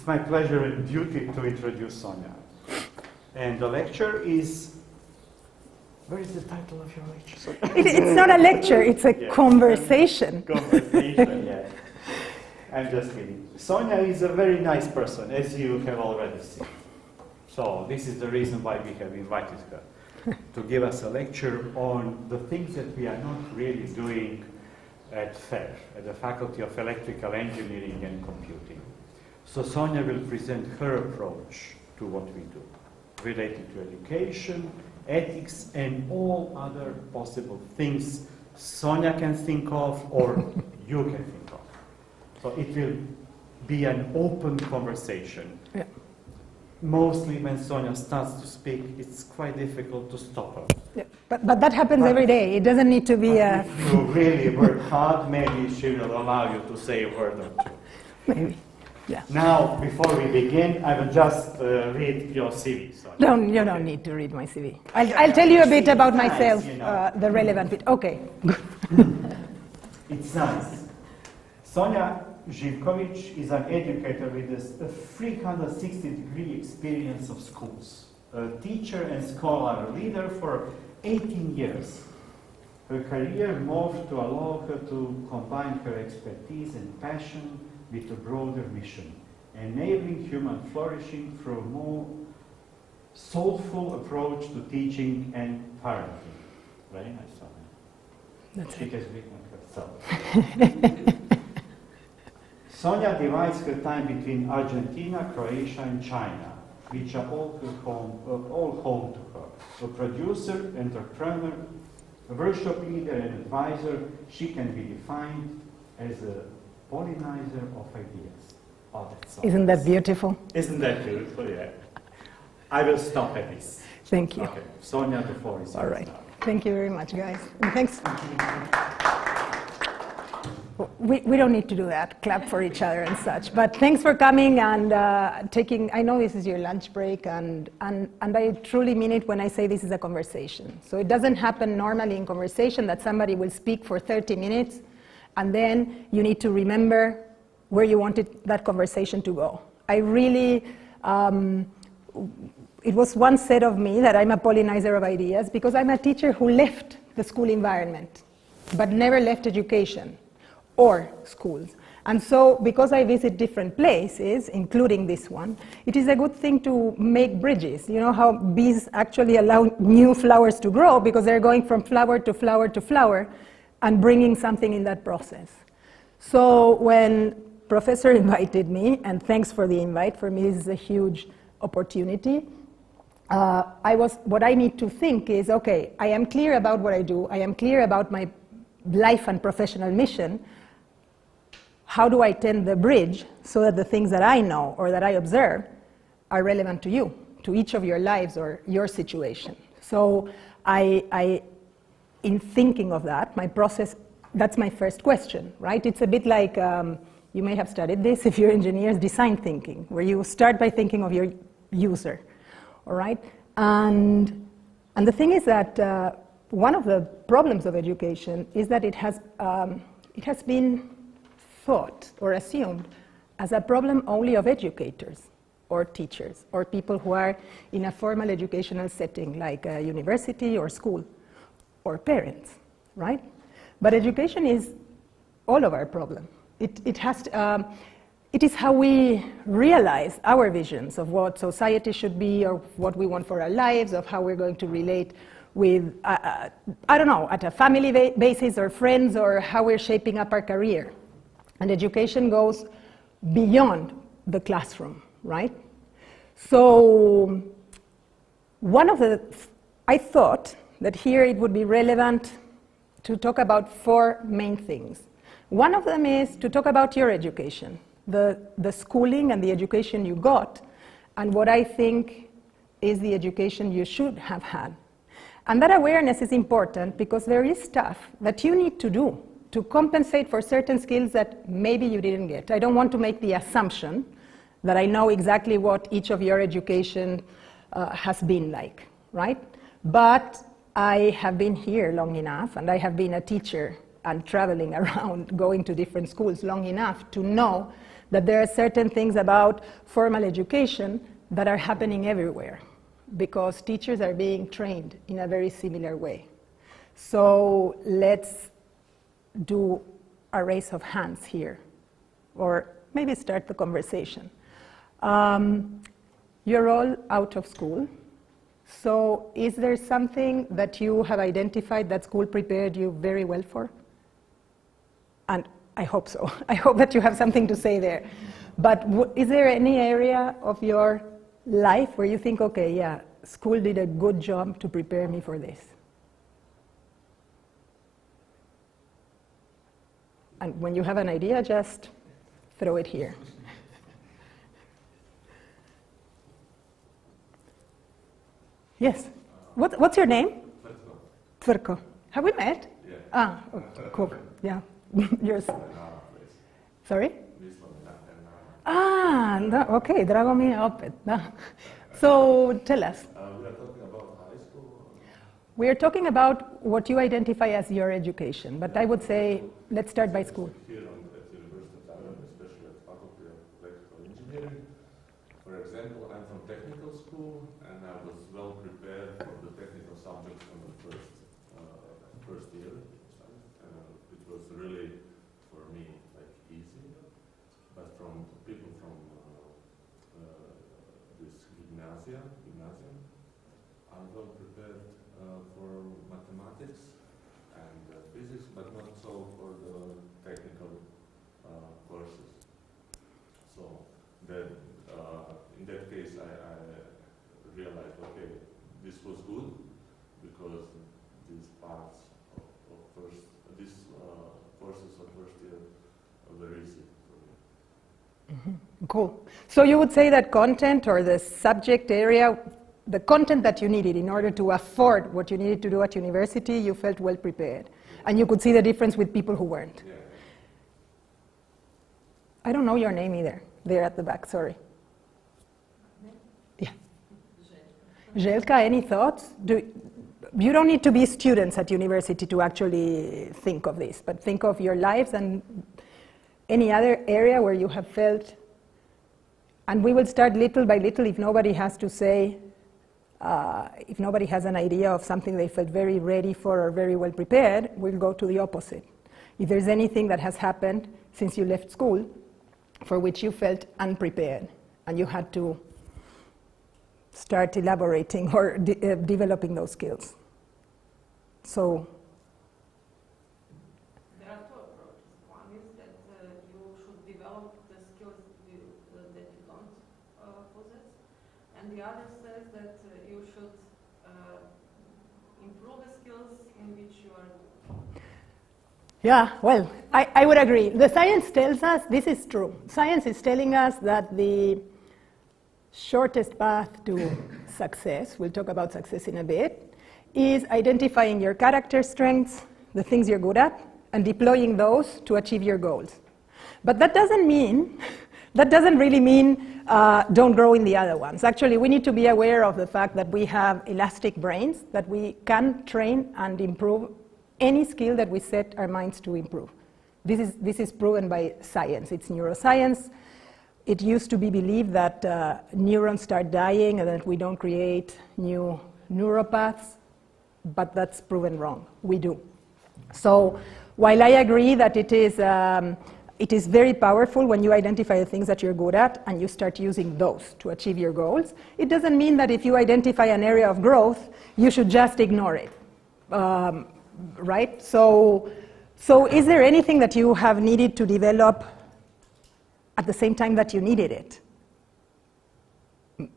It's my pleasure and duty to introduce Sonia. And the lecture is, where is the title of your lecture? It's not a lecture, it's a conversation. Conversation, yeah. I'm just kidding. Sonia is a very nice person, as you have already seen. So this is the reason why we have invited her to give us a lecture on the things that we are not really doing at FAIR, at the Faculty of Electrical Engineering and Computing. So Sonia will present her approach to what we do, related to education, ethics, and all other possible things Sonia can think of or you can think of. So it will be an open conversation. Yeah. Mostly when Sonia starts to speak, it's quite difficult to stop her. Yeah. But that happens every day. It doesn't need to be a... If you really work hard, maybe she will allow you to say a word or two. Maybe, yeah. Now, before we begin, I will just read your CV. Sonia. You don't need to read my CV. I'll tell you a bit about myself, you know. the relevant bit. Okay. It's nice. Sonia Zivkovic is an educator with a 360-degree experience of schools, a teacher and scholar leader for 18 years. Her career morphed to allow her to combine her expertise and passion with a broader mission, enabling human flourishing through a more soulful approach to teaching and parenting. Very nice, Sonia. She has written herself. Sonia divides her time between Argentina, Croatia, and China, which are all home to her. A producer, entrepreneur, a workshop leader, and advisor, she can be defined as a pollinizer of ideas. Oh, that's so Isn't that beautiful? Isn't that beautiful? Yeah. I will stop at this. Thank you. Okay, Sonia, the floor is yours. All right. Now. Thank you very much, guys. And thanks. We don't need to do that, clap for each other and such. But thanks for coming and taking, I know this is your lunch break, and I truly mean it when I say this is a conversation. So it doesn't happen normally in conversation that somebody will speak for 30 minutes, and then you need to remember where you wanted that conversation to go. I really, it was once said of me that I'm a pollinizer of ideas because I'm a teacher who left the school environment, but never left education or schools. And so, because I visit different places, including this one, it is a good thing to make bridges. You know how bees actually allow new flowers to grow because they're going from flower to flower to flower and bringing something in that process. So when Professor invited me, and thanks for the invite, for me this is a huge opportunity, what I need to think is, okay, I am clear about what I do, I am clear about my life and professional mission. How do I tend the bridge so that the things that I know or that I observe are relevant to you, to each of your lives or your situation? So in thinking of that, my process, that's my first question, right? It's a bit like, you may have studied this if you're engineers, design thinking, where you start by thinking of your user, all right? And the thing is that one of the problems of education is that it has been thought or assumed as a problem only of educators or teachers or people who are in a formal educational setting like a university or school or parents, right? But education is all of our problem. It is how we realize our visions of what society should be or what we want for our lives, of how we're going to relate with, I don't know, at a family basis or friends, or how we're shaping up our career. And education goes beyond the classroom, right? So I thought that here it would be relevant to talk about 4 main things. One of them is to talk about your education, the schooling and the education you got, and what I think is the education you should have had. And that awareness is important because there is stuff that you need to do to compensate for certain skills that maybe you didn't get. I don't want to make the assumption that I know exactly what each of your education has been like, right? But I have been here long enough, and I have been a teacher and traveling around, going to different schools long enough to know that there are certain things about formal education that are happening everywhere because teachers are being trained in a very similar way. So let's do a raise of hands here, or maybe start the conversation. You're all out of school. So is there something that you have identified that school prepared you very well for? And I hope so. I hope that you have something to say there. But is there any area of your life where you think, okay, yeah, school did a good job to prepare me for this? And when you have an idea, just throw it here. Yes. What's your name? Tvrko. Have we met? Yeah. Ah, okay, cool. Yeah. Yours. Sorry? Ah, no, okay. Drago mi je opet. Da. So tell us. We are talking about high school. We are talking about what you identify as your education, but I would say let's start by school. Here at University of Ireland, especially at Faculty of Electrical Engineering. For example, I'm from technical school, and I was well prepared for the technical subjects from the first year. It was really, for me, like easy. But from people from this gymnasium, I'm well prepared for mathematics and physics, but not so for the technical courses. So then, in that case, I realized, okay, this was good because these parts of these courses of first year are very easy for me. Mm-hmm. Cool. So you would say that content or the subject area, the content that you needed in order to afford what you needed to do at university, you felt well prepared. And you could see the difference with people who weren't. Yeah. I don't know your name either. There at the back, sorry. Yeah. Željka, any thoughts? You don't need to be students at university to actually think of this, but think of your lives and any other area where you have felt, and we will start little by little. If nobody has to say, if nobody has an idea of something they felt very ready for or very well prepared, we'll go to the opposite. If there's anything that has happened since you left school for which you felt unprepared and you had to start elaborating or developing those skills. So there are two approaches. One is that you should develop the skills that you don't possess, and the other says that you should improve the skills in which you are good. yeah, well, I would agree. The science tells us this is true. Science is telling us that the shortest path to success, we'll talk about success in a bit, is identifying your character strengths, the things you're good at, and deploying those to achieve your goals. But that doesn't really mean don't grow in the other ones. Actually, we need to be aware of the fact that we have elastic brains, that we can train and improve any skill that we set our minds to improve. This is proven by science. It's neuroscience. It used to be believed that neurons start dying and that we don't create new neuropaths, but that's proven wrong. We do. So while I agree that it is very powerful when you identify the things that you're good at and you start using those to achieve your goals, it doesn't mean that if you identify an area of growth, you should just ignore it, right? So is there anything that you have needed to develop at the same time that you needed it?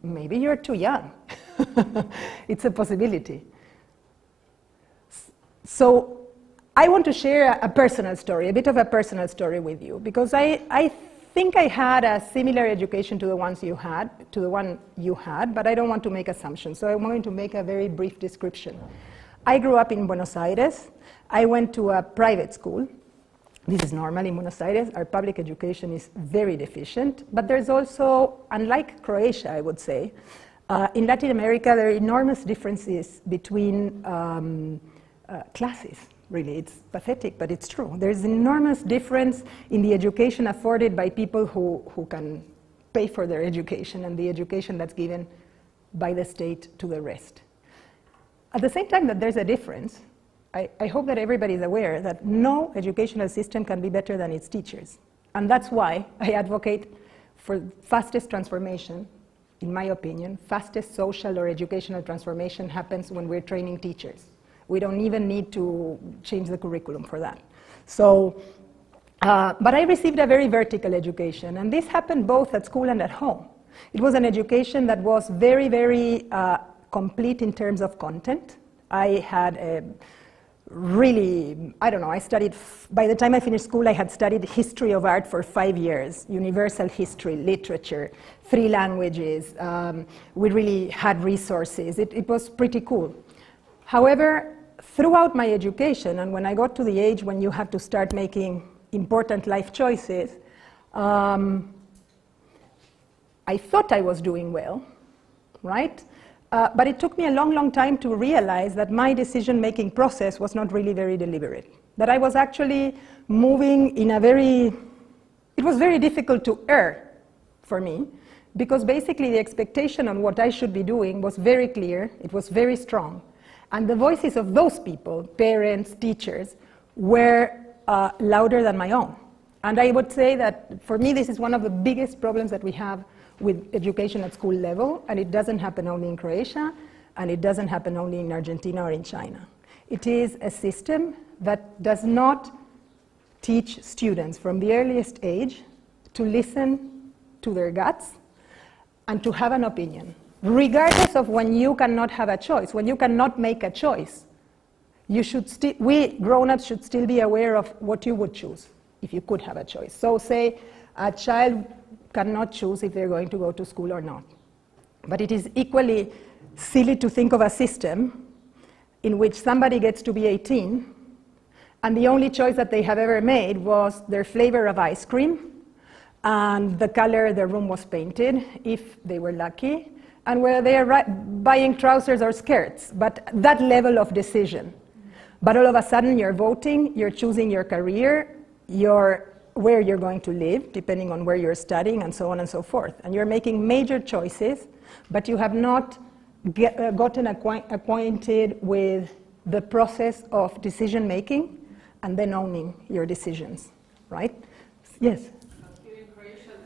Maybe you're too young. It's a possibility. So I want to share a personal story, a bit of a personal story with you, because I think I had a similar education to the one you had, but I don't want to make assumptions. So I'm going to make a very brief description. I grew up in Buenos Aires. I went to a private school. This is normal in Buenos Aires. Our public education is very deficient, but there's also, unlike Croatia, I would say, in Latin America, there are enormous differences between classes, really. It's pathetic, but it's true. There's enormous difference in the education afforded by people who can pay for their education and the education that's given by the state to the rest. At the same time that there's a difference, I hope that everybody is aware that no educational system can be better than its teachers. And that's why I advocate for fastest transformation. In my opinion, fastest social or educational transformation happens when we're training teachers. We don't even need to change the curriculum for that. So, but I received a very vertical education, and this happened both at school and at home. It was an education that was very, very complete in terms of content. I had a really, I don't know, I studied, by the time I finished school, I had studied history of art for 5 years, universal history, literature, 3 languages. We really had resources. It was pretty cool. However, throughout my education, and when I got to the age when you have to start making important life choices, I thought I was doing well, right? But it took me a long, long time to realize that my decision-making process was not really very deliberate. That I was actually moving in a it was very difficult to err for me, because basically the expectation on what I should be doing was very clear, it was very strong. And the voices of those people, parents, teachers, were louder than my own. And I would say that for me this is one of the biggest problems that we have with education at school level, and it doesn't happen only in Croatia, and it doesn't happen only in Argentina or in China. It is a system that does not teach students from the earliest age to listen to their guts and to have an opinion, regardless of when you cannot have a choice, when you cannot make a choice. We grown-ups should still be aware of what you would choose if you could have a choice. So say a child cannot choose if they're going to go to school or not. But it is equally silly to think of a system in which somebody gets to be 18 and the only choice that they have ever made was their flavor of ice cream and the color their room was painted, if they were lucky, and whether they are buying trousers or skirts, but that level of decision. But all of a sudden you're voting, you're choosing your career, where you're going to live, depending on where you're studying, and so on and so forth. And you're making major choices, but you have not gotten acquainted with the process of decision-making and then owning your decisions, right? Yes? Here in Croatia,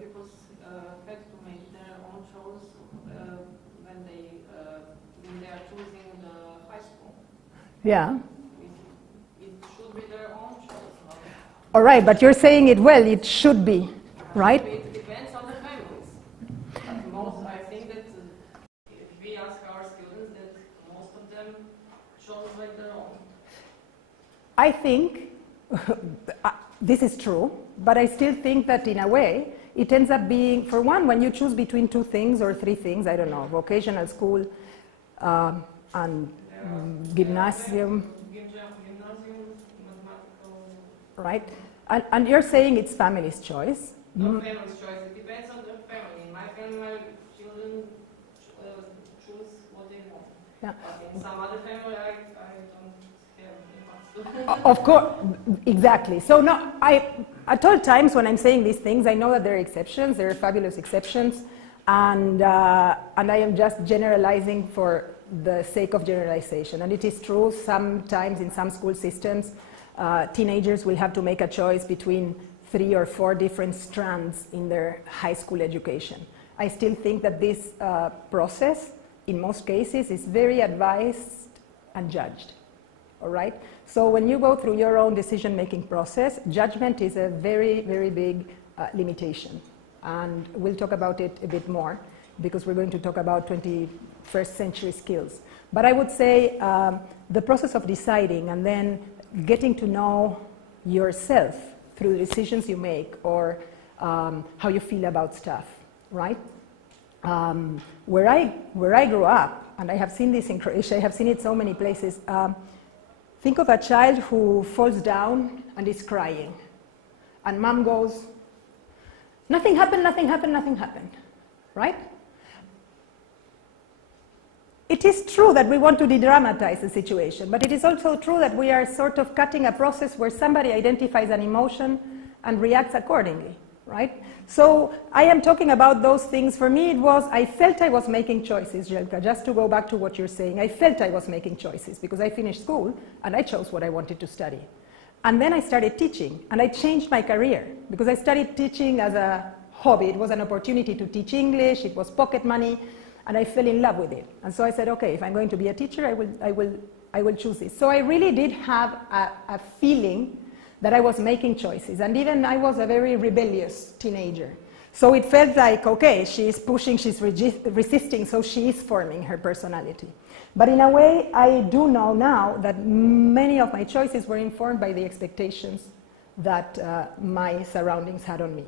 people had to make their own choice when they are choosing the high school. Yeah. It should be their own choice. All right, but you're saying it well, it should be, right? It depends on the families. I think that if we ask our students, that most of them chose like their own. I think this is true, but I still think that in a way, it ends up being, for one, when you choose between 2 things or 3 things, I don't know, vocational school and gymnasium, right? And you're saying it's family's choice. No family's choice. It depends on the family. In my family, my children choose what they want. Yeah. But in some other family, I don't have. Of course, exactly. So no, at all times when I'm saying these things, I know that there are exceptions. There are fabulous exceptions, and I am just generalizing for the sake of generalization. And it is true. Sometimes in some school systems, teenagers will have to make a choice between 3 or 4 different strands in their high school education. I still think that this process, in most cases, is very advised and judged. All right? So when you go through your own decision-making process, judgment is a very, very big limitation. And we'll talk about it a bit more, because we're going to talk about 21st century skills. But I would say the process of deciding and then getting to know yourself through the decisions you make, or how you feel about stuff, right? Where I grew up, and I have seen this in Croatia, I have seen it so many places, think of a child who falls down and is crying, and mom goes, nothing happened, nothing happened, nothing happened, right? it is true that we want to de-dramatize the situation, but it is also true that we are sort of cutting a process where somebody identifies an emotion and reacts accordingly, right? So I am talking about those things. For me, it was, I felt I was making choices, Jelka, just to go back to what you're saying. I felt I was making choices because I finished school and I chose what I wanted to study. And then I started teaching, and I changed my career because I started teaching as a hobby. It was an opportunity to teach English, it was pocket money, and I fell in love with it. And so I said, okay, if I'm going to be a teacher, I will choose this. So I really did have a feeling that I was making choices. And even I was a very rebellious teenager. So it felt like, okay, she's pushing, she's resisting, so she is forming her personality. But in a way, I do know now that many of my choices were informed by the expectations that my surroundings had on me.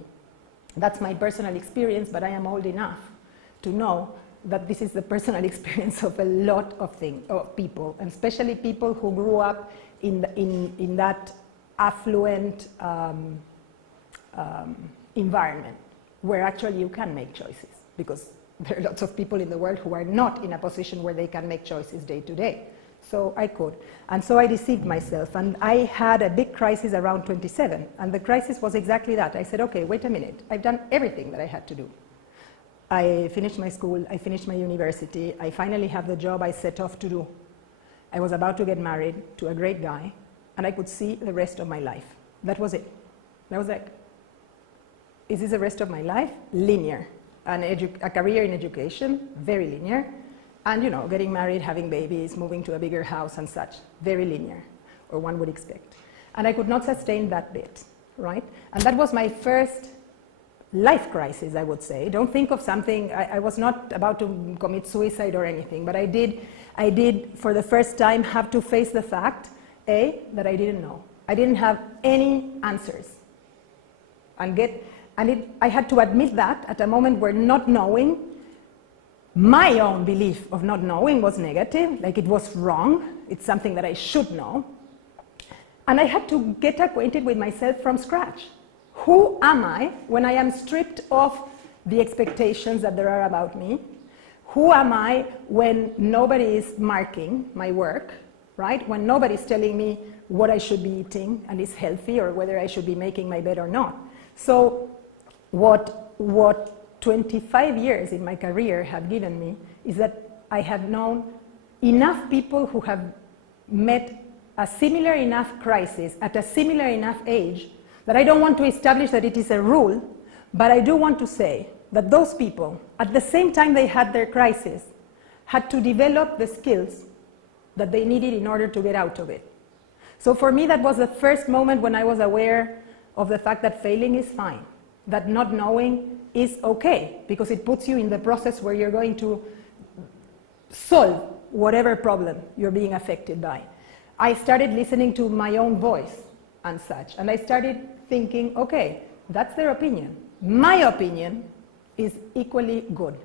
That's my personal experience, but I am old enough to know that this is the personal experience of a lot of people, and especially people who grew up in that affluent environment where actually you can make choices, because there are lots of people in the world who are not in a position where they can make choices day to day. So I could. And so I deceived myself, and I had a big crisis around 27, and the crisis was exactly that. I said, okay, wait a minute, I've done everything that I had to do. I finished my school, I finished my university, I finally have the job I set off to do. I was about to get married to a great guy, and I could see the rest of my life. That was it. And I was like, is this the rest of my life? Linear. A career in education, very linear. And, you know, getting married, having babies, moving to a bigger house and such, very linear, or one would expect. And I could not sustain that bit, right? And that was my first life crisis, I would say. Don't think of something, I was not about to commit suicide or anything, but I did for the first time have to face the fact, A, that I didn't know. I didn't have any answers. I had to admit that at a moment where not knowing, my own belief of not knowing was negative, like it was wrong, it's something that I should know. And I had to get acquainted with myself from scratch. Who am I when I am stripped of the expectations that there are about me? Who am I when nobody is marking my work, right? When nobody is telling me what I should be eating and is healthy, or whether I should be making my bed or not. So what 25 years in my career have given me is that I have known enough people who have met a similar enough crisis at a similar enough age that I don't want to establish that it is a rule, but I do want to say that those people, at the same time they had their crisis, had to develop the skills that they needed in order to get out of it. So for me, that was the first moment when I was aware of the fact that failing is fine, that not knowing is okay, because it puts you in the process where you're going to solve whatever problem you're being affected by. I started listening to my own voice and such, and I started thinking, okay, that's their opinion. My opinion is equally good,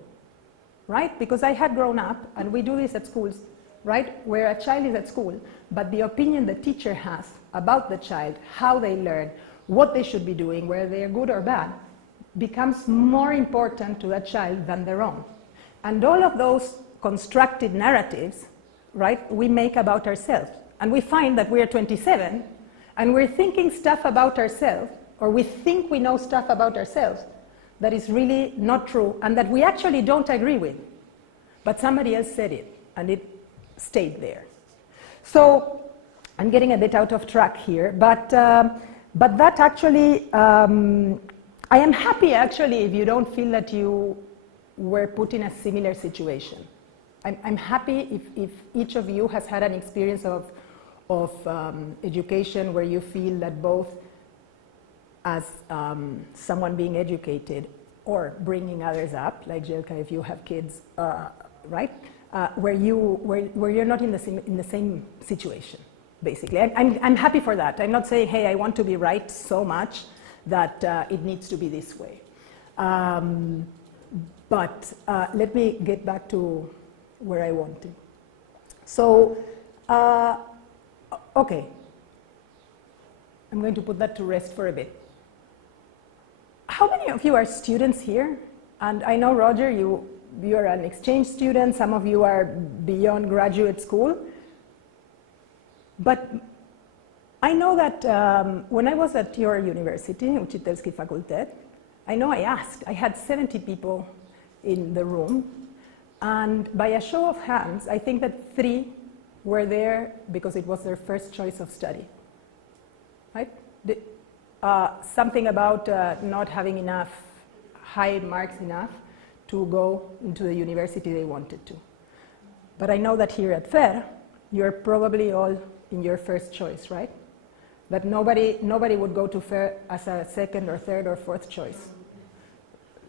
right? Because I had grown up, and we do this at schools, right? Where a child is at school, but the opinion the teacher has about the child, how they learn, what they should be doing, whether they are good or bad, becomes more important to that child than their own. And all of those constructed narratives, right, we make about ourselves. And we find that we are 27, and we're thinking stuff about ourselves, or we think we know stuff about ourselves that is really not true, and that we actually don't agree with. But somebody else said it, and it stayed there. So I'm getting a bit out of track here, but that actually, I am happy actually if you don't feel that you were put in a similar situation. I'm happy if each of you has had an experience of education where you feel that both as someone being educated or bringing others up, like Jelka, if you have kids, right? Where you're not in the same situation, basically. I'm happy for that. I'm not saying, hey, I want to be right so much that it needs to be this way. But let me get back to where I wanted. So, okay. I'm going to put that to rest for a bit. How many of you are students here? And I know, Roger, you are an exchange student, some of you are beyond graduate school. But I know that when I was at your university, Učiteljski fakultet, I know I asked. I had 70 people in the room, and by a show of hands, I think that 3 were there because it was their first choice of study, right? Something about not having enough high marks enough to go into the university they wanted to. But I know that here at FER, you're probably all in your first choice, right? That nobody would go to FER as a second or third or fourth choice.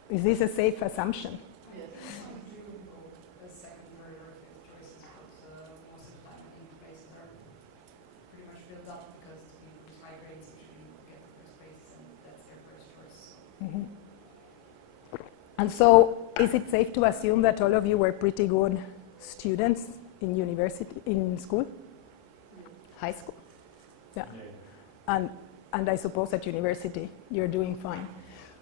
Is this a safe assumption? Yes, some do go as second, third, or fifth choices, but most of the time I think places are pretty much filled up because the high grades usually get the first place and that's their first choice. Mm-hmm. And so, is it safe to assume that all of you were pretty good students in university, in school? High school? Yeah. And I suppose at university you're doing fine.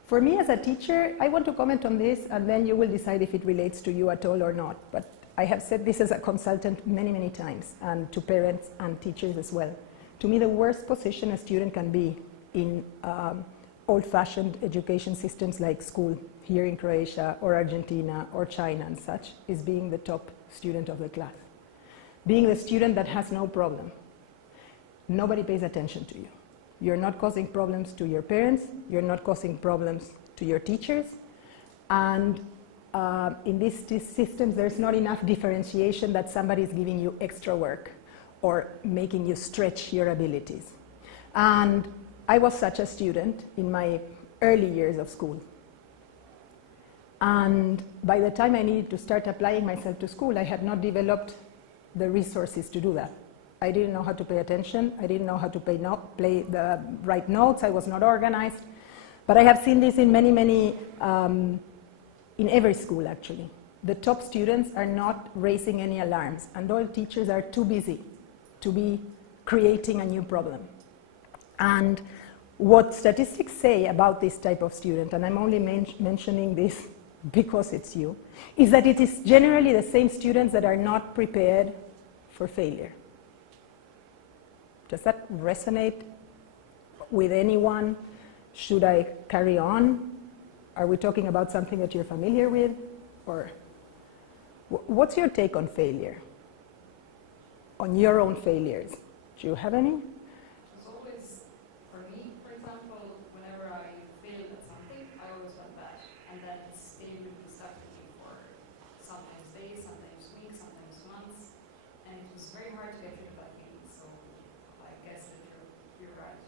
For me as a teacher, I want to comment on this and then you will decide if it relates to you at all or not. But I have said this as a consultant many, many times, and to parents and teachers as well. To me, the worst position a student can be in old-fashioned education systems like school here in Croatia or Argentina or China and such is being the top student of the class. Being the student that has no problem. Nobody pays attention to you. You're not causing problems to your parents, you're not causing problems to your teachers, and in these systems there's not enough differentiation that somebody is giving you extra work or making you stretch your abilities. And I was such a student in my early years of school. And by the time I needed to start applying myself to school, I had not developed the resources to do that. I didn't know how to pay attention. I didn't know how to play the right notes. I was not organized. But I have seen this in many, in every school actually. The top students are not raising any alarms, and all teachers are too busy to be creating a new problem. And what statistics say about this type of student, and I'm only mentioning this because it's you, is that it is generally the same students that are not prepared for failure. Does that resonate with anyone? Should I carry on? Are we talking about something that you're familiar with? Or what's your take on failure? On your own failures? Do you have any? It's always, for me, for example, whenever I failed at something, I always went back. And then it would be stuck with me for sometimes days, sometimes weeks, sometimes months. And it was very hard to get rid of that feeling. So I guess that you're right.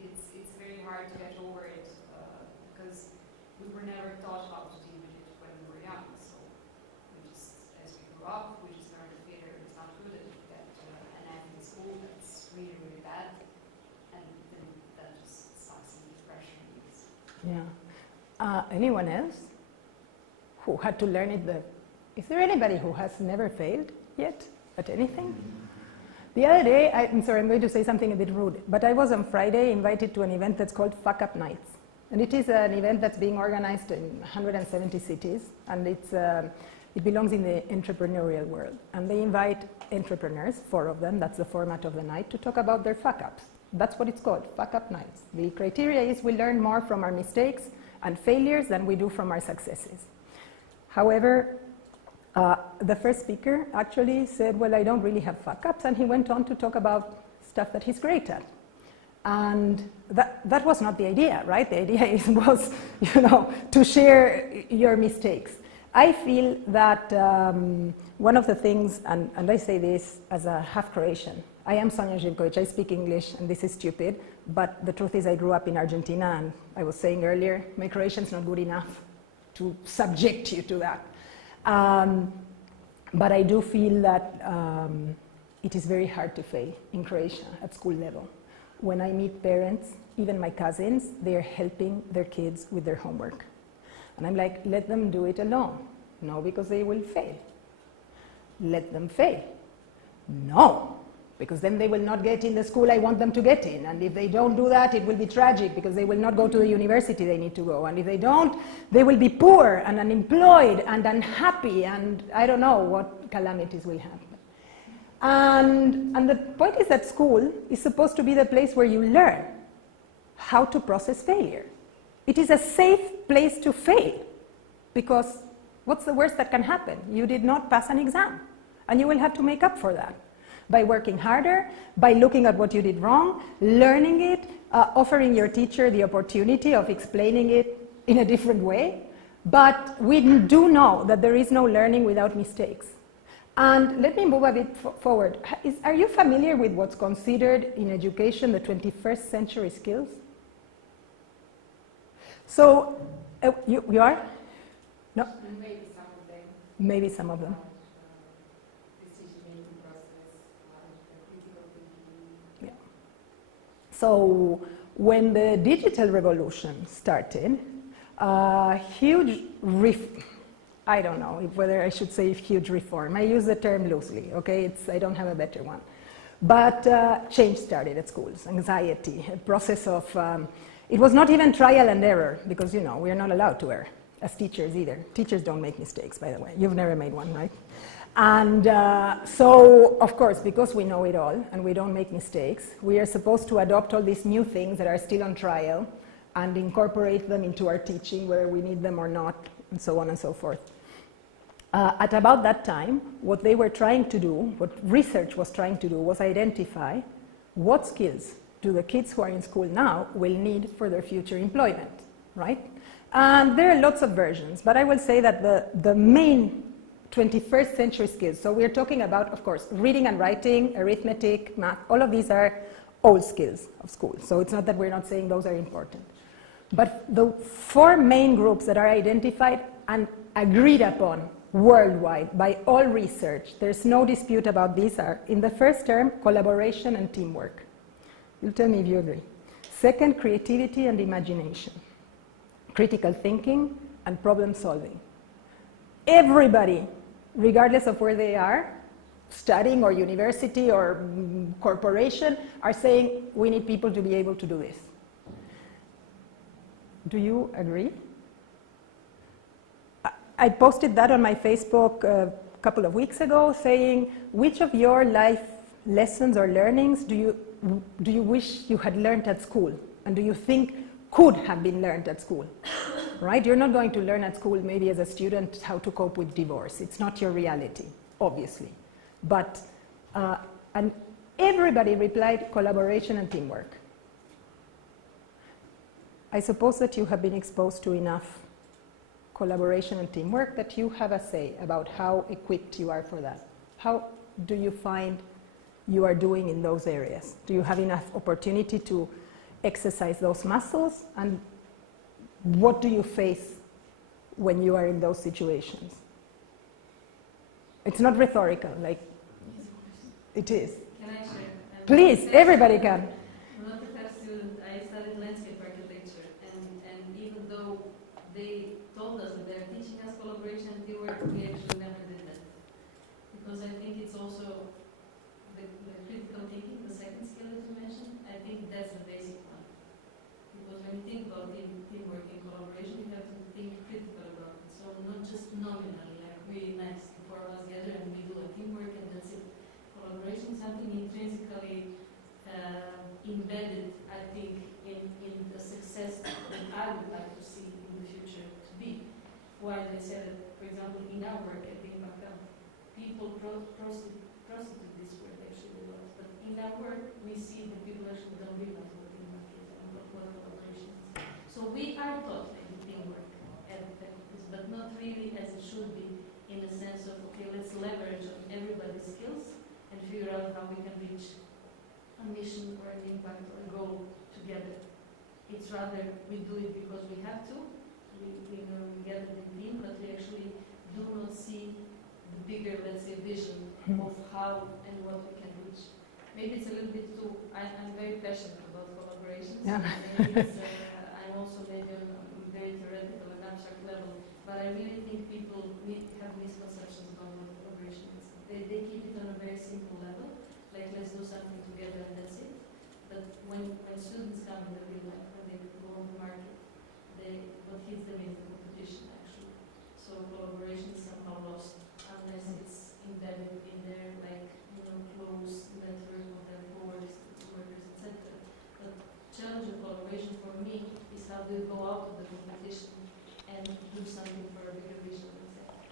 It's very hard to get over it because we were never taught how to deal with it when we were young. So we just, as we grew up, we just learned that failure is not good, and you get an F in school that's really, really bad, and then that just starts in depression. Yeah. Anyone else who had to learn it? Is there anybody who has never failed yet at anything? The other day, I'm sorry, I'm going to say something a bit rude, but I was on Friday invited to an event that's called Fuck Up Nights. And it is an event that's being organized in 170 cities, and it belongs in the entrepreneurial world. And they invite entrepreneurs, 4 of them, that's the format of the night, to talk about their fuck-ups. That's what it's called, Fuck Up Nights. The criteria is we learn more from our mistakes and failures than we do from our successes. However, the first speaker actually said, well, I don't really have fuck-ups, and he went on to talk about stuff that he's great at. And that was not the idea, right? The idea was, to share your mistakes. I feel that one of the things, and I say this as a half Croatian, I am Sonia Zivkovic, I speak English, and this is stupid, but the truth is I grew up in Argentina, and I was saying earlier, my Croatian's not good enough to subject you to that. But I do feel that it is very hard to fail in Croatia at school level. When I meet parents, even my cousins, they're helping their kids with their homework. And I'm like, let them do it alone. No, because they will fail. Let them fail. No, because then they will not get in the school I want them to get in. And if they don't do that, it will be tragic, because they will not go to the university they need to go. And if they don't, they will be poor and unemployed and unhappy, and I don't know what calamities will happen. And the point is that school is supposed to be the place where you learn how to process failure. It is a safe place to fail, because what's the worst that can happen? You did not pass an exam, and you will have to make up for that by working harder, by looking at what you did wrong, learning it, offering your teacher the opportunity of explaining it in a different way. But we do know that there is no learning without mistakes. And let me move a bit forward. Are you familiar with what's considered in education the 21st century skills? So, you are? No? Maybe some of them. Maybe some of them. Decision-making process, critical thinking. Yeah. So, when the digital revolution started, huge I don't know whether I should say huge reform. I use the term loosely, okay? I don't have a better one. But change started at schools, anxiety, a process of, it was not even trial and error, because, you know, we are not allowed to err as teachers either. Teachers don't make mistakes, by the way. You've never made one, right? And so, of course, because we know it all and we don't make mistakes, we are supposed to adopt all these new things that are still on trial and incorporate them into our teaching, whether we need them or not, and so on and so forth. At about that time, what they were trying to do, what research was trying to do, was identify what skills do the kids who are in school now will need for their future employment, right? And there are lots of versions, but I will say that the main 21st century skills, so we're talking about, of course, reading and writing, arithmetic, math, all of these are old skills of school. So it's not that we're not saying those are important. But the four main groups that are identified and agreed upon worldwide by all research, there's no dispute about these, are, in the first term, collaboration and teamwork. You'll tell me if you agree. Second, creativity and imagination. Critical thinking and problem solving. Everybody, regardless of where they are, studying or university or corporation, are saying we need people to be able to do this. Do you agree? I posted that on my Facebook a couple of weeks ago, saying, which of your life lessons or learnings do you wish you had learned at school? And do you think could have been learned at school? Right? You're not going to learn at school, maybe as a student, how to cope with divorce. It's not your reality, obviously. But, and everybody replied collaboration and teamwork. I suppose that you have been exposed to enough collaboration and teamwork that you have a say about how equipped you are for that. How do you find you are doing in those areas? Do you have enough opportunity to exercise those muscles? And what do you face when you are in those situations? It's not rhetorical, like it is. Can I share? Please, everybody can. I'm not a TEF student. I studied landscape architecture, and even though they told us that they're teaching us collaboration and teamwork, we actually never did that. Because I think it's also the critical thinking, the second skill that you mentioned. I think that's the basic one. Because when you think about teamwork and collaboration, you have to think critical about it. So not just nominally, like really nice, the four of us gather and we do a teamwork and that's it. Collaboration is something intrinsically embedded, I think, in the success that I would like to see in the future to be. Why they said that, for example, in our work at the Impact Hub, people prostitute this word actually a lot. But in our work, we see that people actually don't realize what teamwork is and what collaboration is. So we are taught maybe teamwork at the faculties, but not really as it should be, in the sense of, okay, let's leverage on everybody's skills and figure out how we can reach a mission or an impact or a goal together. It's rather we do it because we have to. We know we get it in team, but we actually do not see the bigger, let's say, vision of how and what we can reach. Maybe it's a little bit too. I'm very passionate about collaborations. Yeah. Maybe it's, I'm also maybe on a very theoretical and abstract level, but I really think people have misconceptions about what collaboration is. They keep it on a very simple level. like let's do something together and that's it. But when students come in the real life, when they go on the market, what hits them is the competition actually. So collaboration is somehow lost unless it's embedded in their close network of their boards, workers, etc. But challenge of collaboration for me is how do you go out of the competition and do something for a bigger vision.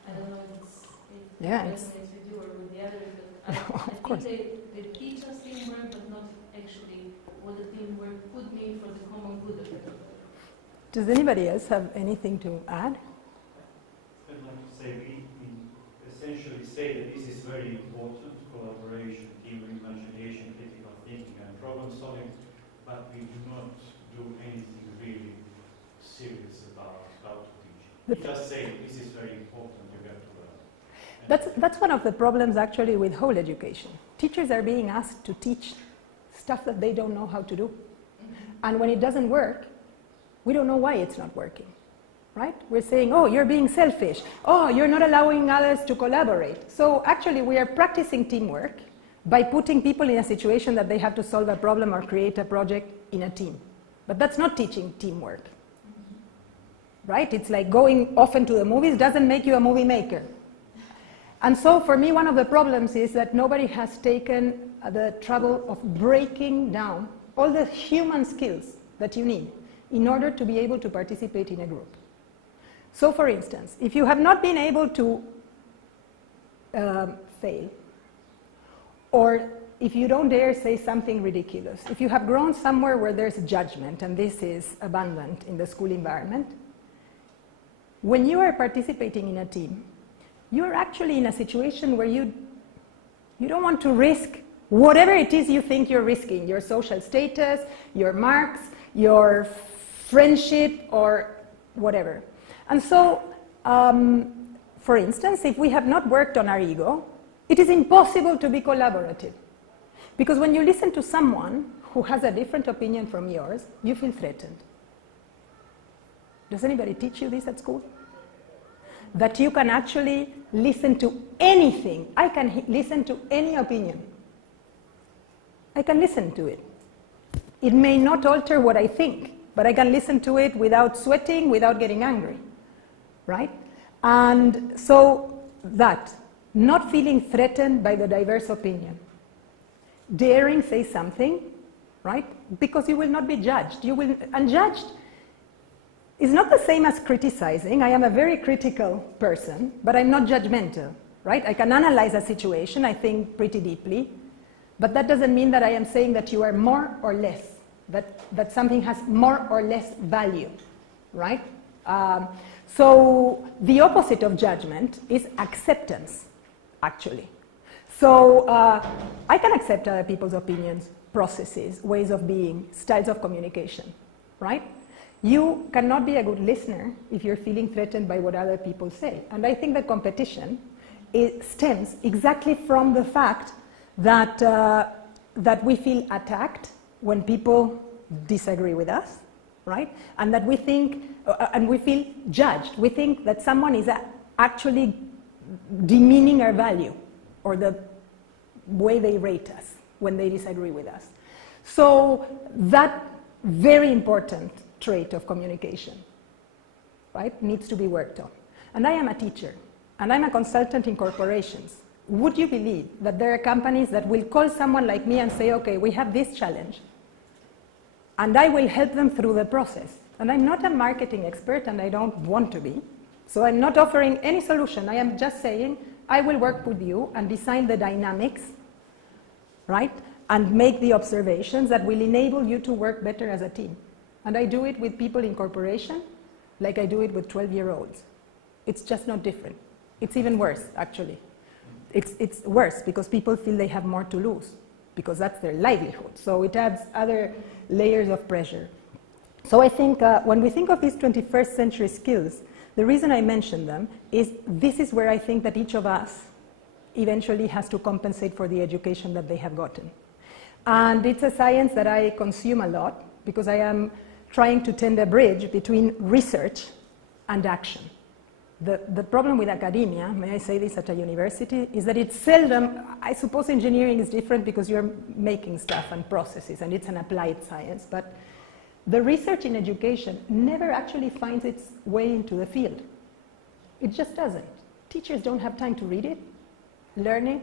I don't know if it resonates with you or with the others, but I think they teach us teamwork, but not actually what the teamwork could mean for the common good of everybody. Does anybody else have anything to add? I'd like to say we essentially say that this is very important, collaboration, teamwork, imagination, critical thinking and problem solving, but we do not do anything really serious about how to teach. We just say this is very important, you have to learn. That's one of the problems actually with whole education. Teachers are being asked to teach stuff that they don't know how to do. And when it doesn't work, we don't know why it's not working, right? We're saying, oh, you're being selfish. Oh, you're not allowing others to collaborate. So actually we are practicing teamwork by putting people in a situation that they have to solve a problem or create a project in a team. But that's not teaching teamwork, right? It's like going often to the movies doesn't make you a movie maker. And so for me, one of the problems is that nobody has taken the trouble of breaking down all the human skills that you need in order to be able to participate in a group. So for instance, if you have not been able to fail, or if you don't dare say something ridiculous, if you have grown somewhere where there's judgment, and this is abundant in the school environment, when you are participating in a team, you are actually in a situation where you don't want to risk whatever it is you think you're risking, your social status, your marks, your friendship, or whatever. And so, for instance, if we have not worked on our ego, it is impossible to be collaborative. Because when you listen to someone who has a different opinion from yours, you feel threatened. Does anybody teach you this at school? That you can actually listen to anything. I can listen to any opinion. I can listen to it. It may not alter what I think, but I can listen to it without sweating, without getting angry, right? And so that, not feeling threatened by the diverse opinion, daring say something, right? Because you will not be judged. You will, unjudged is not the same as criticizing. I am a very critical person, but I'm not judgmental, right? I can analyze a situation, I think pretty deeply, but that doesn't mean that I am saying that you are more or less, that something has more or less value, right? So the opposite of judgment is acceptance, actually. So I can accept other people's opinions, processes, ways of being, styles of communication, right? You cannot be a good listener if you're feeling threatened by what other people say. And I think that competition stems exactly from the fact that, that we feel attacked when people disagree with us, right? And that we think, and we feel judged. We think that someone is actually demeaning our value or the way they rate us when they disagree with us. So that very important trait of communication, right, needs to be worked on. And I am a teacher, and I'm a consultant in corporations. Would you believe that there are companies that will call someone like me and say, okay, we have this challenge, and I will help them through the process. And I'm not a marketing expert, and I don't want to be, so I'm not offering any solution. I am just saying, I will work with you and design the dynamics, right, and make the observations that will enable you to work better as a team. And I do it with people in corporation, like I do it with 12-year-olds. It's just not different. It's even worse, actually. It's worse because people feel they have more to lose because that's their livelihood. So it adds other layers of pressure. So I think when we think of these 21st century skills, the reason I mention them is this is where I think that each of us eventually has to compensate for the education that they have gotten. And it's a science that I consume a lot because I am trying to tend a bridge between research and action. The problem with academia, may I say this at a university, is that it's seldom, I suppose engineering is different because you're making stuff and processes and it's an applied science, but the research in education never actually finds its way into the field. It just doesn't. Teachers don't have time to read it, learn it,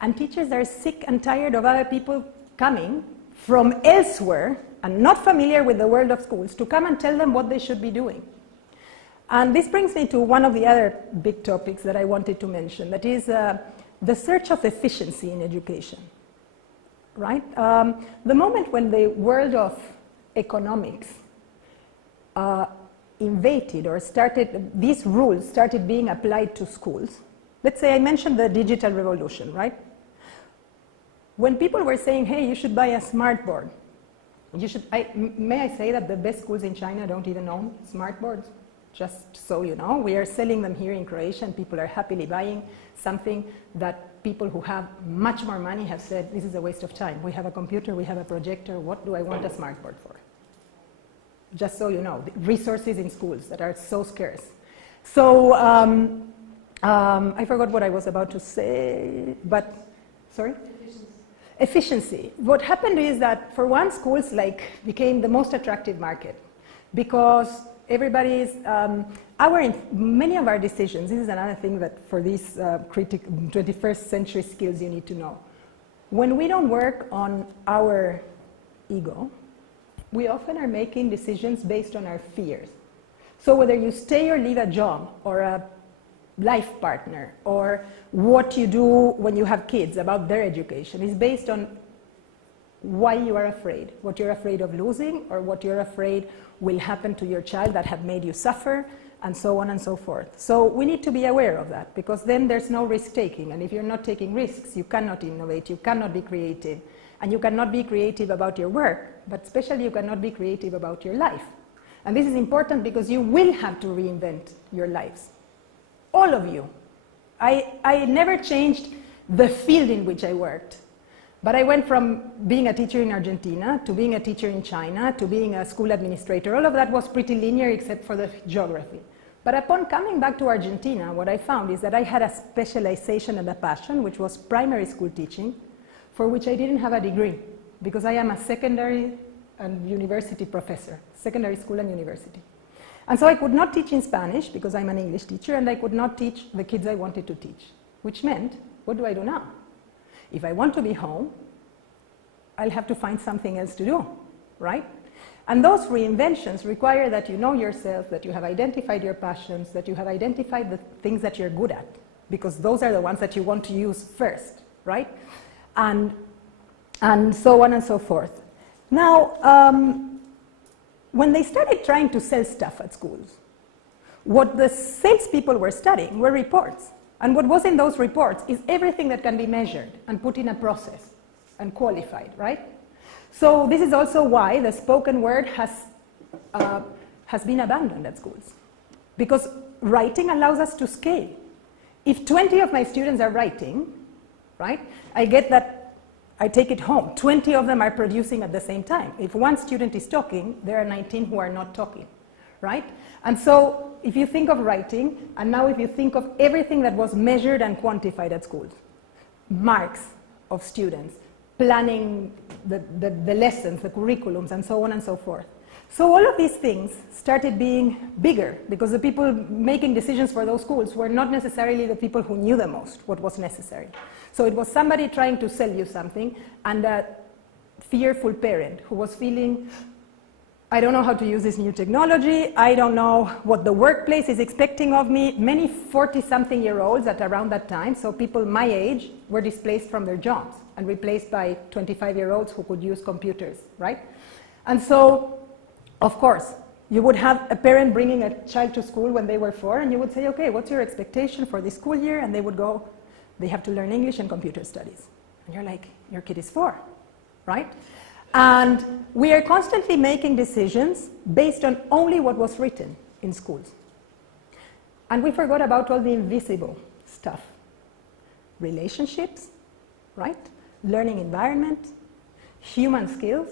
and teachers are sick and tired of other people coming from elsewhere and not familiar with the world of schools to come and tell them what they should be doing. And this brings me to one of the other big topics that I wanted to mention, that is the search of efficiency in education, right? The moment when the world of economics invaded or started, these rules started being applied to schools. Let's say I mentioned the digital revolution, right? When people were saying, hey, you should buy a smart board, may I say that the best schools in China don't even own smart boards? Just so you know, we are selling them here in Croatia and people are happily buying something that people who have much more money have said, this is a waste of time. We have a computer, we have a projector, what do I want a smart board for? Just so you know, the resources in schools that are so scarce. So, I forgot what I was about to say, but, sorry? Efficiency. What happened is that for one, schools became the most attractive market because everybody's, many of our decisions, this is another thing that for these 21st century skills you need to know. When we don't work on our ego, we often are making decisions based on our fears. So whether you stay or leave a job or a life partner or what you do when you have kids about their education is based on why you are afraid, what you're afraid of losing or what you're afraid will happen to your child that have made you suffer, and so on and so forth. So we need to be aware of that because then there's no risk taking, and if you're not taking risks, you cannot innovate, you cannot be creative, and you cannot be creative about your work, but especially you cannot be creative about your life. And this is important because you will have to reinvent your lives. All of you. I never changed the field in which I worked. But I went from being a teacher in Argentina to being a teacher in China to being a school administrator. All of that was pretty linear except for the geography. But upon coming back to Argentina, what I found is that I had a specialization and a passion, which was primary school teaching, for which I didn't have a degree, because I am a secondary and university professor, secondary school and university. And so I could not teach in Spanish, because I'm an English teacher, and I could not teach the kids I wanted to teach, which meant, what do I do now? If I want to be home, I'll have to find something else to do, right? And those reinventions require that you know yourself, that you have identified your passions, that you have identified the things that you're good at, because those are the ones that you want to use first, right? And so on and so forth. Now, when they started trying to sell stuff at schools, what the salespeople were studying were reports. And what was in those reports is everything that can be measured and put in a process and qualified, right? So this is also why the spoken word has been abandoned at schools. Because writing allows us to scale. If 20 of my students are writing, right, I get that, I take it home. 20 of them are producing at the same time. If one student is talking, there are 19 who are not talking, right? And so if you think of writing, and now if you think of everything that was measured and quantified at schools, marks of students, planning the lessons, the curriculums, and so on and so forth. So all of these things started being bigger because the people making decisions for those schools were not necessarily the people who knew the most what was necessary. So it was somebody trying to sell you something and a fearful parent who was feeling, I don't know how to use this new technology, I don't know what the workplace is expecting of me. Many 40-something-year-olds at around that time, so people my age, were displaced from their jobs and replaced by 25-year-olds who could use computers, right? And so, of course, you would have a parent bringing a child to school when they were 4, and you would say, okay, what's your expectation for this school year? And they would go, they have to learn English and computer studies. And you're like, your kid is 4, right? And we are constantly making decisions based on only what was written in schools. And we forgot about all the invisible stuff. Relationships, right? Learning environment, human skills,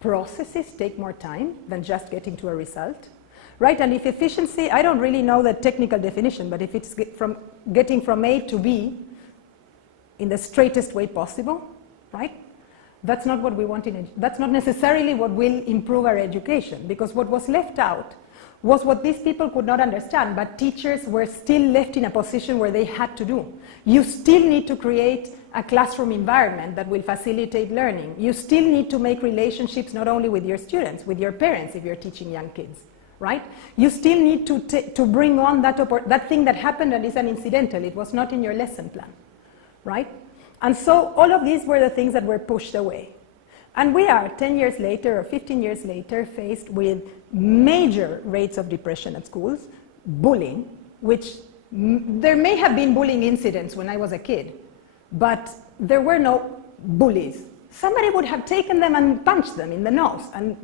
processes take more time than just getting to a result. right? And if efficiency, I don't really know the technical definition, but if it's getting from A to B in the straightest way possible, right? That's not what we want that's not necessarily what will improve our education, because what was left out was what these people could not understand, but teachers were still left in a position where they had to do. You still need to create a classroom environment that will facilitate learning. You still need to make relationships not only with your students, with your parents if you're teaching young kids, right? You still need to bring on that thing that happened and is an incidental. It was not in your lesson plan, right? And so all of these were the things that were pushed away. And we are 10 years later or 15 years later faced with major rates of depression at schools, bullying, which there may have been bullying incidents when I was a kid, but there were no bullies. Somebody would have taken them and punched them in the nose, and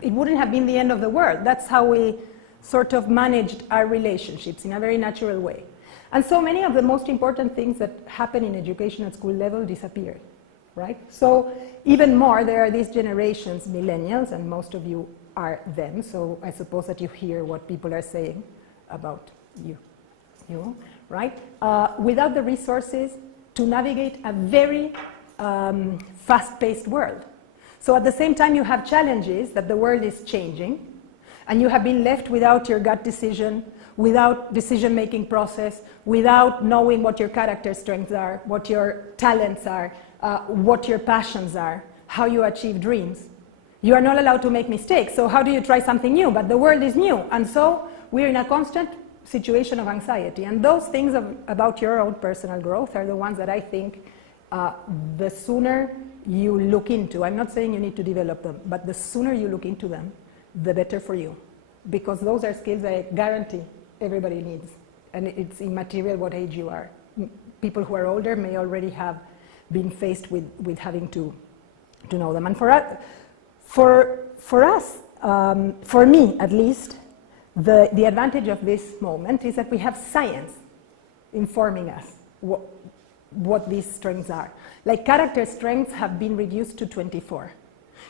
it wouldn't have been the end of the world. That's how we sort of managed our relationships in a very natural way. And so many of the most important things that happen in education at school level disappeared, right? So even more, there are these generations, millennials, and most of you are them, so I suppose that you hear what people are saying about you right? Without the resources to navigate a very fast-paced world. So at the same time, you have challenges that the world is changing, and you have been left without your gut decision, without decision-making process, without knowing what your character strengths are, what your talents are, what your passions are, how you achieve dreams. You are not allowed to make mistakes, so how do you try something new? But the world is new, and so we're in a constant situation of anxiety. And those things about your own personal growth are the ones that I think the sooner you look into, I'm not saying you need to develop them, but the sooner you look into them, the better for you. Because those are skills I guarantee everybody needs. And it's immaterial what age you are. People who are older may already have been faced with having to know them. And for us, for me at least, the advantage of this moment is that we have science informing us what these strengths are. Like character strengths have been reduced to 24.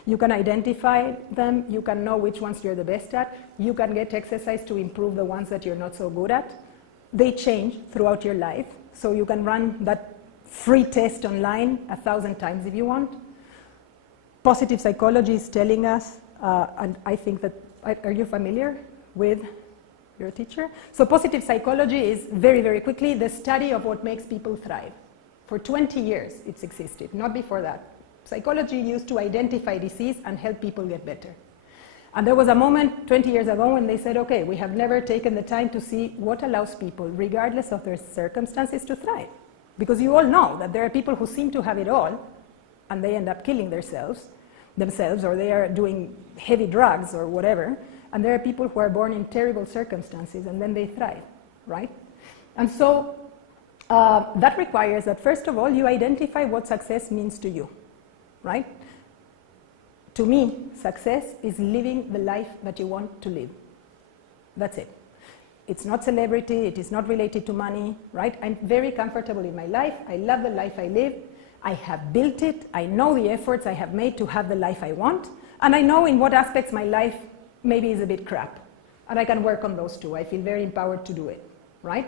You can identify them, you can know which ones you're the best at, you can get exercise to improve the ones that you're not so good at. They change throughout your life, so you can run that free test online 1,000 times if you want. Positive psychology is telling us, and I think that, are you familiar with your teacher? So positive psychology is very, very quickly the study of what makes people thrive. For 20 years it's existed, not before that. Psychology used to identify disease and help people get better. And there was a moment 20 years ago when they said, okay, we have never taken the time to see what allows people, regardless of their circumstances, to thrive. Because you all know that there are people who seem to have it all, and they end up killing themselves, or they are doing heavy drugs or whatever. And there are people who are born in terrible circumstances, and then they thrive, right? And so that requires that, first of all, you identify what success means to you, right? To me, success is living the life that you want to live. That's it. It's not celebrity, it is not related to money, right? I'm very comfortable in my life. I love the life I live. I have built it. I know the efforts I have made to have the life I want. And I know in what aspects my life maybe is a bit crap. And I can work on those too. I feel very empowered to do it, right?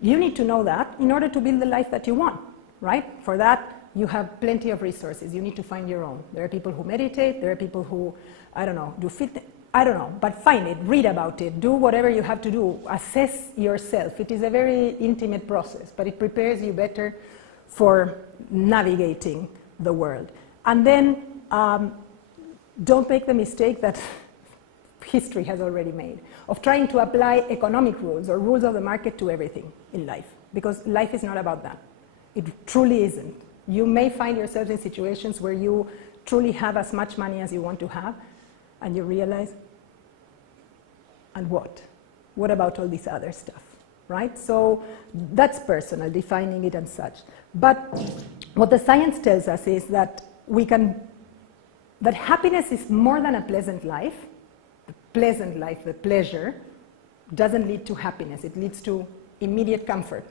You need to know that in order to build the life that you want, right? For that, you have plenty of resources. You need to find your own. There are people who meditate. There are people who, I don't know, do fitness. I don't know, but find it, read about it, do whatever you have to do, assess yourself. It is a very intimate process, but it prepares you better for navigating the world. And then don't make the mistake that history has already made, of trying to apply economic rules or rules of the market to everything in life, because life is not about that. It truly isn't. You may find yourself in situations where you truly have as much money as you want to have, and you realize, and what? What about all this other stuff, right? So that's personal, defining it and such. But what the science tells us is that that happiness is more than a pleasant life. The pleasure, doesn't lead to happiness. It leads to immediate comfort,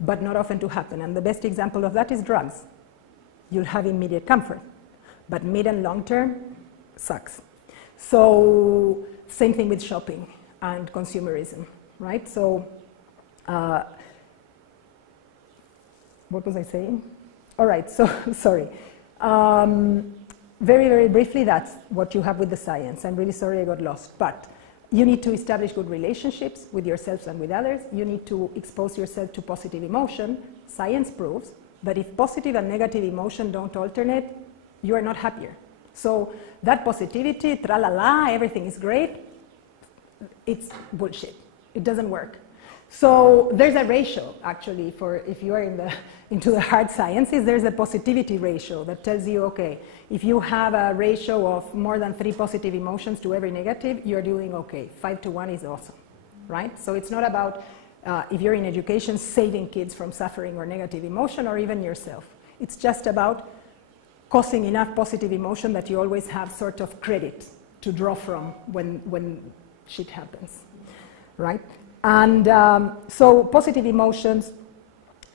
but not often to happen. And the best example of that is drugs. You'll have immediate comfort, but mid and long term sucks. So same thing with shopping. and consumerism, right? So, what was I saying? All right, so, sorry. Very, very briefly, that's what you have with the science. I'm really sorry I got lost, but you need to establish good relationships with yourselves and with others. You need to expose yourself to positive emotion. Science proves that if positive and negative emotion don't alternate, you are not happier. So that positivity, tra-la-la, everything is great, it's bullshit. It doesn't work. So there's a ratio, actually, for if you are into the hard sciences, there's a positivity ratio that tells you, okay, if you have a ratio of more than 3 positive emotions to every negative, you're doing okay. 5 to 1 is awesome, right? So it's not about, if you're in education, saving kids from suffering or negative emotion, or even yourself. It's just about causing enough positive emotion that you always have sort of credit to draw from when shit happens, right? And so positive emotions,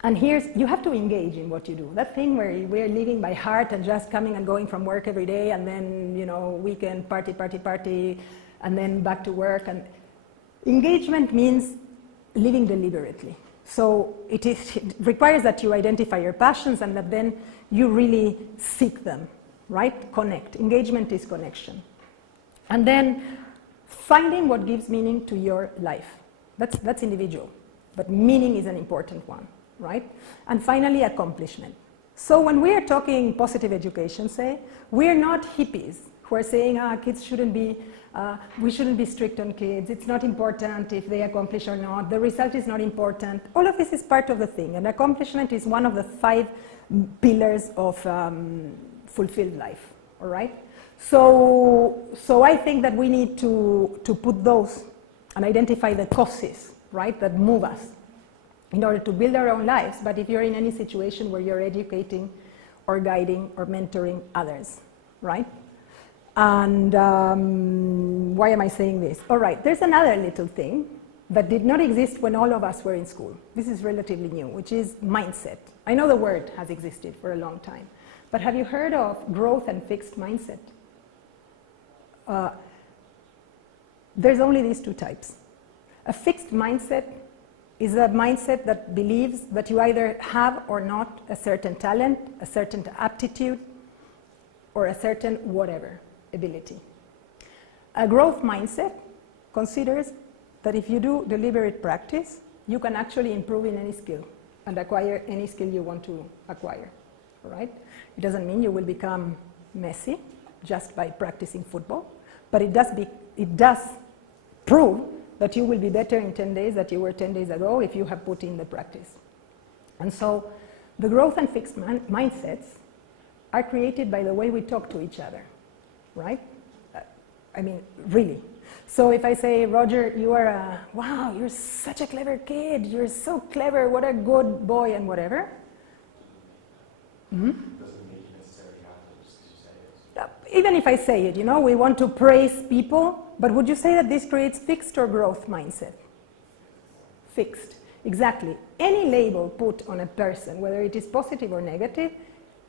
and you have to engage in what you do. That thing where we're living by heart and just coming and going from work every day and then, you know, weekend party, and then back to work. And engagement means living deliberately. So it requires that you identify your passions and that then you really seek them, right? Connect. Engagement is connection. And then finding what gives meaning to your life. That's individual, but meaning is an important one, right? And finally, accomplishment. So when we are talking positive education, say, we're not hippies who are saying, kids shouldn't be, we shouldn't be strict on kids. It's not important if they accomplish or not. The result is not important. All of this is part of the thing, and accomplishment is one of the 5 pillars of fulfilled life, all right? So I think that we need to put those and identify the causes, right, that move us in order to build our own lives. But if you're in any situation where you're educating or guiding or mentoring others, right? And why am I saying this? All right, there's another little thing that did not exist when all of us were in school. This is relatively new, which is mindset. I know the word has existed for a long time, but have you heard of growth and fixed mindset? There's only these 2 types. A fixed mindset is a mindset that believes that you either have or not a certain talent, a certain aptitude, or a certain whatever ability. A growth mindset considers that if you do deliberate practice, you can actually improve in any skill and acquire any skill you want to acquire, all right? It doesn't mean you will become Messi just by practicing football, but it does prove that you will be better in 10 days than you were 10 days ago if you have put in the practice. And so the growth and fixed mindsets are created by the way we talk to each other, right? I mean, really. So if I say, Roger, you are wow, you're such a clever kid, you're so clever, what a good boy, and whatever. Mm-hmm. Even if I say it, you know, we want to praise people, but would you say that this creates fixed or growth mindset? Fixed, exactly. Any label put on a person, whether it is positive or negative,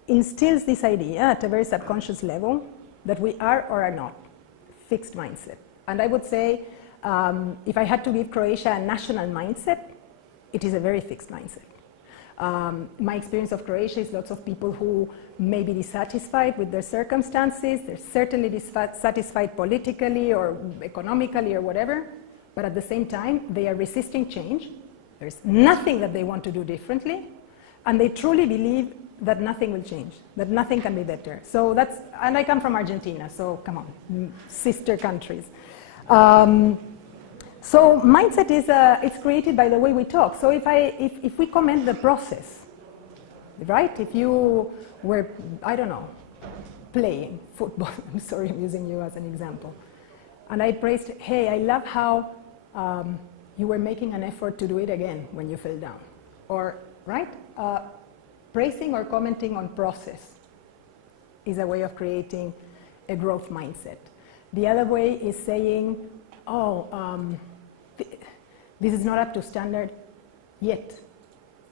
instills this idea at a very subconscious level that we are or are not. Fixed mindset. And I would say, if I had to give Croatia a national mindset, it is a very fixed mindset. My experience of Croatia is lots of people who may be dissatisfied with their circumstances. They're certainly dissatisfied politically or economically or whatever, but at the same time, they are resisting change. There's nothing that they want to do differently, and they truly believe that nothing will change, that nothing can be better. So that's, and I come from Argentina, so come on, sister countries. So mindset is it's created by the way we talk. So if we comment the process, right? If you were, I don't know, playing football, I'm sorry, I'm using you as an example, and I praised, hey, I love how you were making an effort to do it again when you fell down, or, right? Praising or commenting on process is a way of creating a growth mindset. The other way is saying, oh, this is not up to standard yet.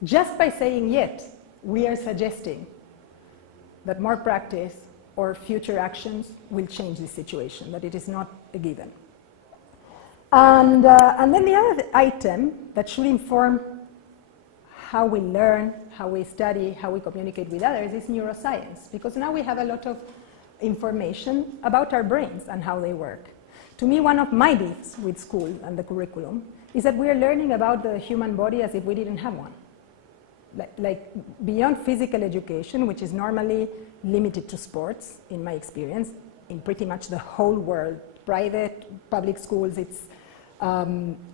Just by saying yet, we are suggesting that more practice or future actions will change the situation, that it is not a given. And then the other item that should inform how we learn, how we study, how we communicate with others is neuroscience, because now we have a lot of information about our brains and how they work. To me, one of my beefs with school and the curriculum is that we are learning about the human body as if we didn't have one. Like beyond physical education, which is normally limited to sports, in my experience, in pretty much the whole world, private, public schools, it's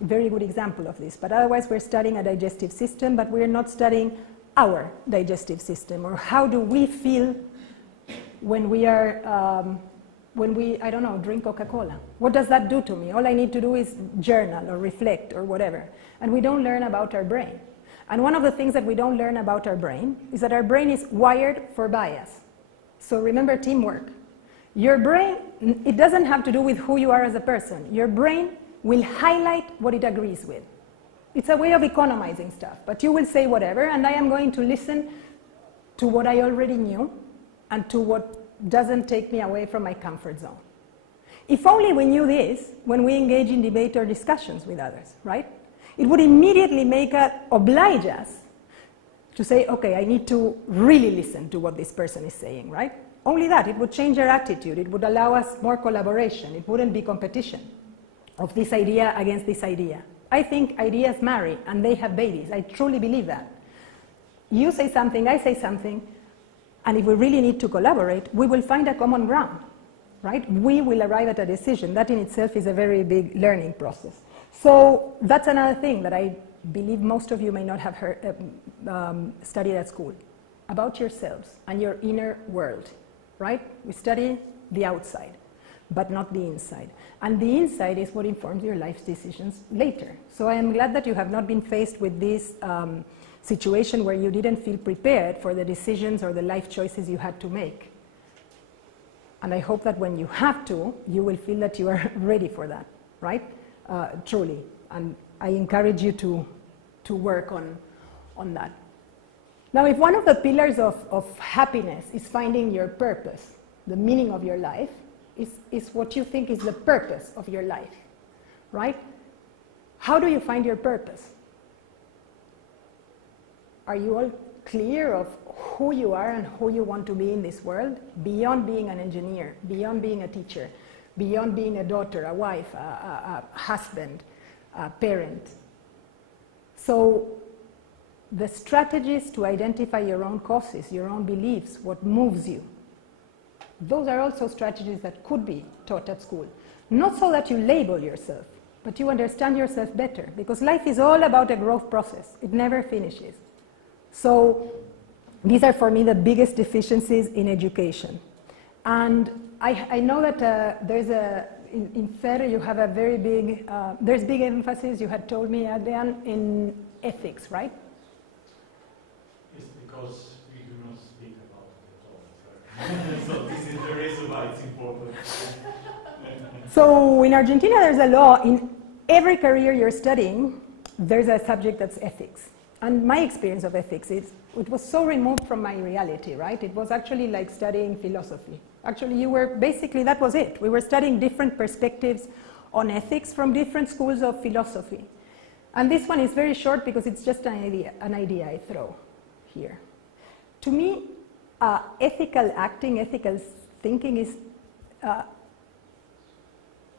very good example of this. But otherwise, we're studying a digestive system, but we're not studying our digestive system, or how do we feel when we are, I don't know, drink Coca-Cola. What does that do to me? All I need to do is journal or reflect or whatever. And we don't learn about our brain. And one of the things that we don't learn about our brain is that our brain is wired for bias. So remember teamwork. Your brain, it doesn't have to do with who you are as a person. Your brain will highlight what it agrees with. It's a way of economizing stuff, but you will say whatever, and I am going to listen to what I already knew and to what doesn't take me away from my comfort zone. If only we knew this when we engage in debate or discussions with others, right? It would immediately oblige us to say, okay, I need to really listen to what this person is saying, right? Only that, it would change our attitude. It would allow us more collaboration. It wouldn't be competition of this idea against this idea. I think ideas marry and they have babies. I truly believe that. You say something, I say something, and if we really need to collaborate, we will find a common ground, right? We will arrive at a decision. That in itself is a very big learning process. So that's another thing that I believe most of you may not have studied at school, about yourselves and your inner world, right? We study the outside, but not the inside. And the inside is what informs your life's decisions later. So I am glad that you have not been faced with this situation where you didn't feel prepared for the decisions or the life choices you had to make. And I hope that when you have to, you will feel that you are ready for that, right? Truly. And I encourage you to work on that. Now, if one of the pillars of happiness is finding your purpose, the meaning of your life, is what you think is the purpose of your life, right? How do you find your purpose? Are you all clear of who you are and who you want to be in this world, beyond being an engineer, beyond being a teacher, beyond being a daughter, a wife, a husband, a parent? So the strategies to identify your own causes, your own beliefs, what moves you, those are also strategies that could be taught at school. Not so that you label yourself, but you understand yourself better, because life is all about a growth process. It never finishes. So these are, for me, the biggest deficiencies in education. And I know that in FER you have a very big, there's big emphasis, you had told me, Adrian, in ethics, right? It's because we do not speak about it at all. So this is the reason why it's important. So in Argentina there's a law, in every career you're studying, there's a subject that's ethics. And my experience of ethics is, it was so removed from my reality, right? It was actually like studying philosophy. Actually, you were basically, that was it. We were studying different perspectives on ethics from different schools of philosophy. And this one is very short because it's just an idea I throw here. To me, ethical acting, ethical thinking is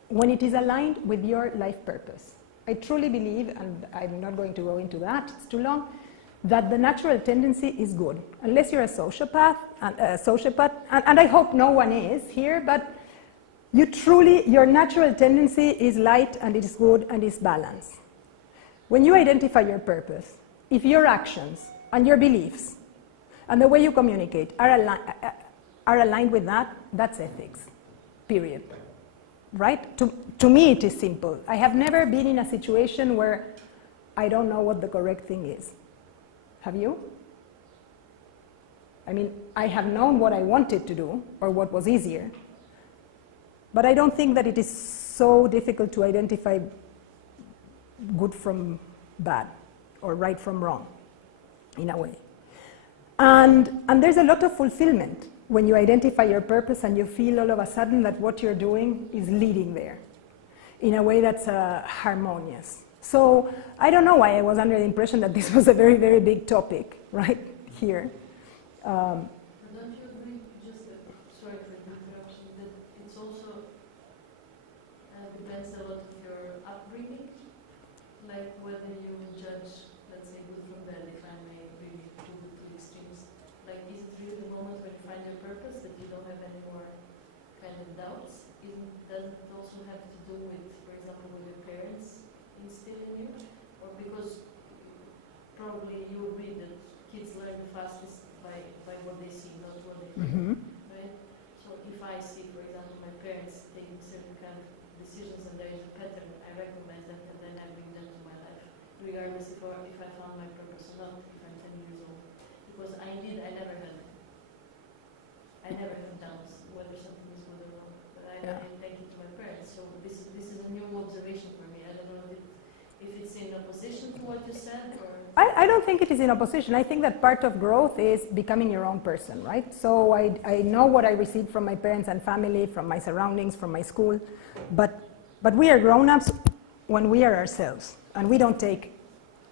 when it is aligned with your life purpose. I truly believe, and I'm not going to go into that, it's too long, that the natural tendency is good. Unless you're a sociopath, and I hope no one is here, but you truly, your natural tendency is light and it is good and is balanced. When you identify your purpose, if your actions and your beliefs and the way you communicate are aligned with that, that's ethics, period. Right? To me it is simple. I have never been in a situation where I don't know what the correct thing is. Have you? I mean, I have known what I wanted to do or what was easier, but I don't think that it is so difficult to identify good from bad or right from wrong, in a way. And there's a lot of fulfillment when you identify your purpose and you feel all of a sudden that what you're doing is leading there. in a way that's harmonious. So I don't know why I was under the impression that this was a very, very big topic, right, here. Don't you agree, just, sorry for the interruption, that it's also depends a lot of your upbringing, like whether you judge, let's say, good from bad, if I may really do the two extremes. Like, is it really the moment when you find your purpose that you don't have any more kind of doubts? Does it also have to do with, for example, with your parents instilling you? Or because probably you agree that kids learn the fastest by what they see, not what they feel, right? So if I see, for example, my parents taking certain kind of decisions and there is a pattern, I recognize that and then I bring them to my life, regardless if I found my purpose or not, if I'm 10 years old. Because I never had doubts whether something is good or wrong. But I take it to my parents. So this is a new observation for me. I don't know if it's in opposition to what you said or... I don't think it is in opposition. I think that part of growth is becoming your own person, right? So I know what I received from my parents and family, from my surroundings, from my school, but we are grown-ups when we are ourselves, and we don't take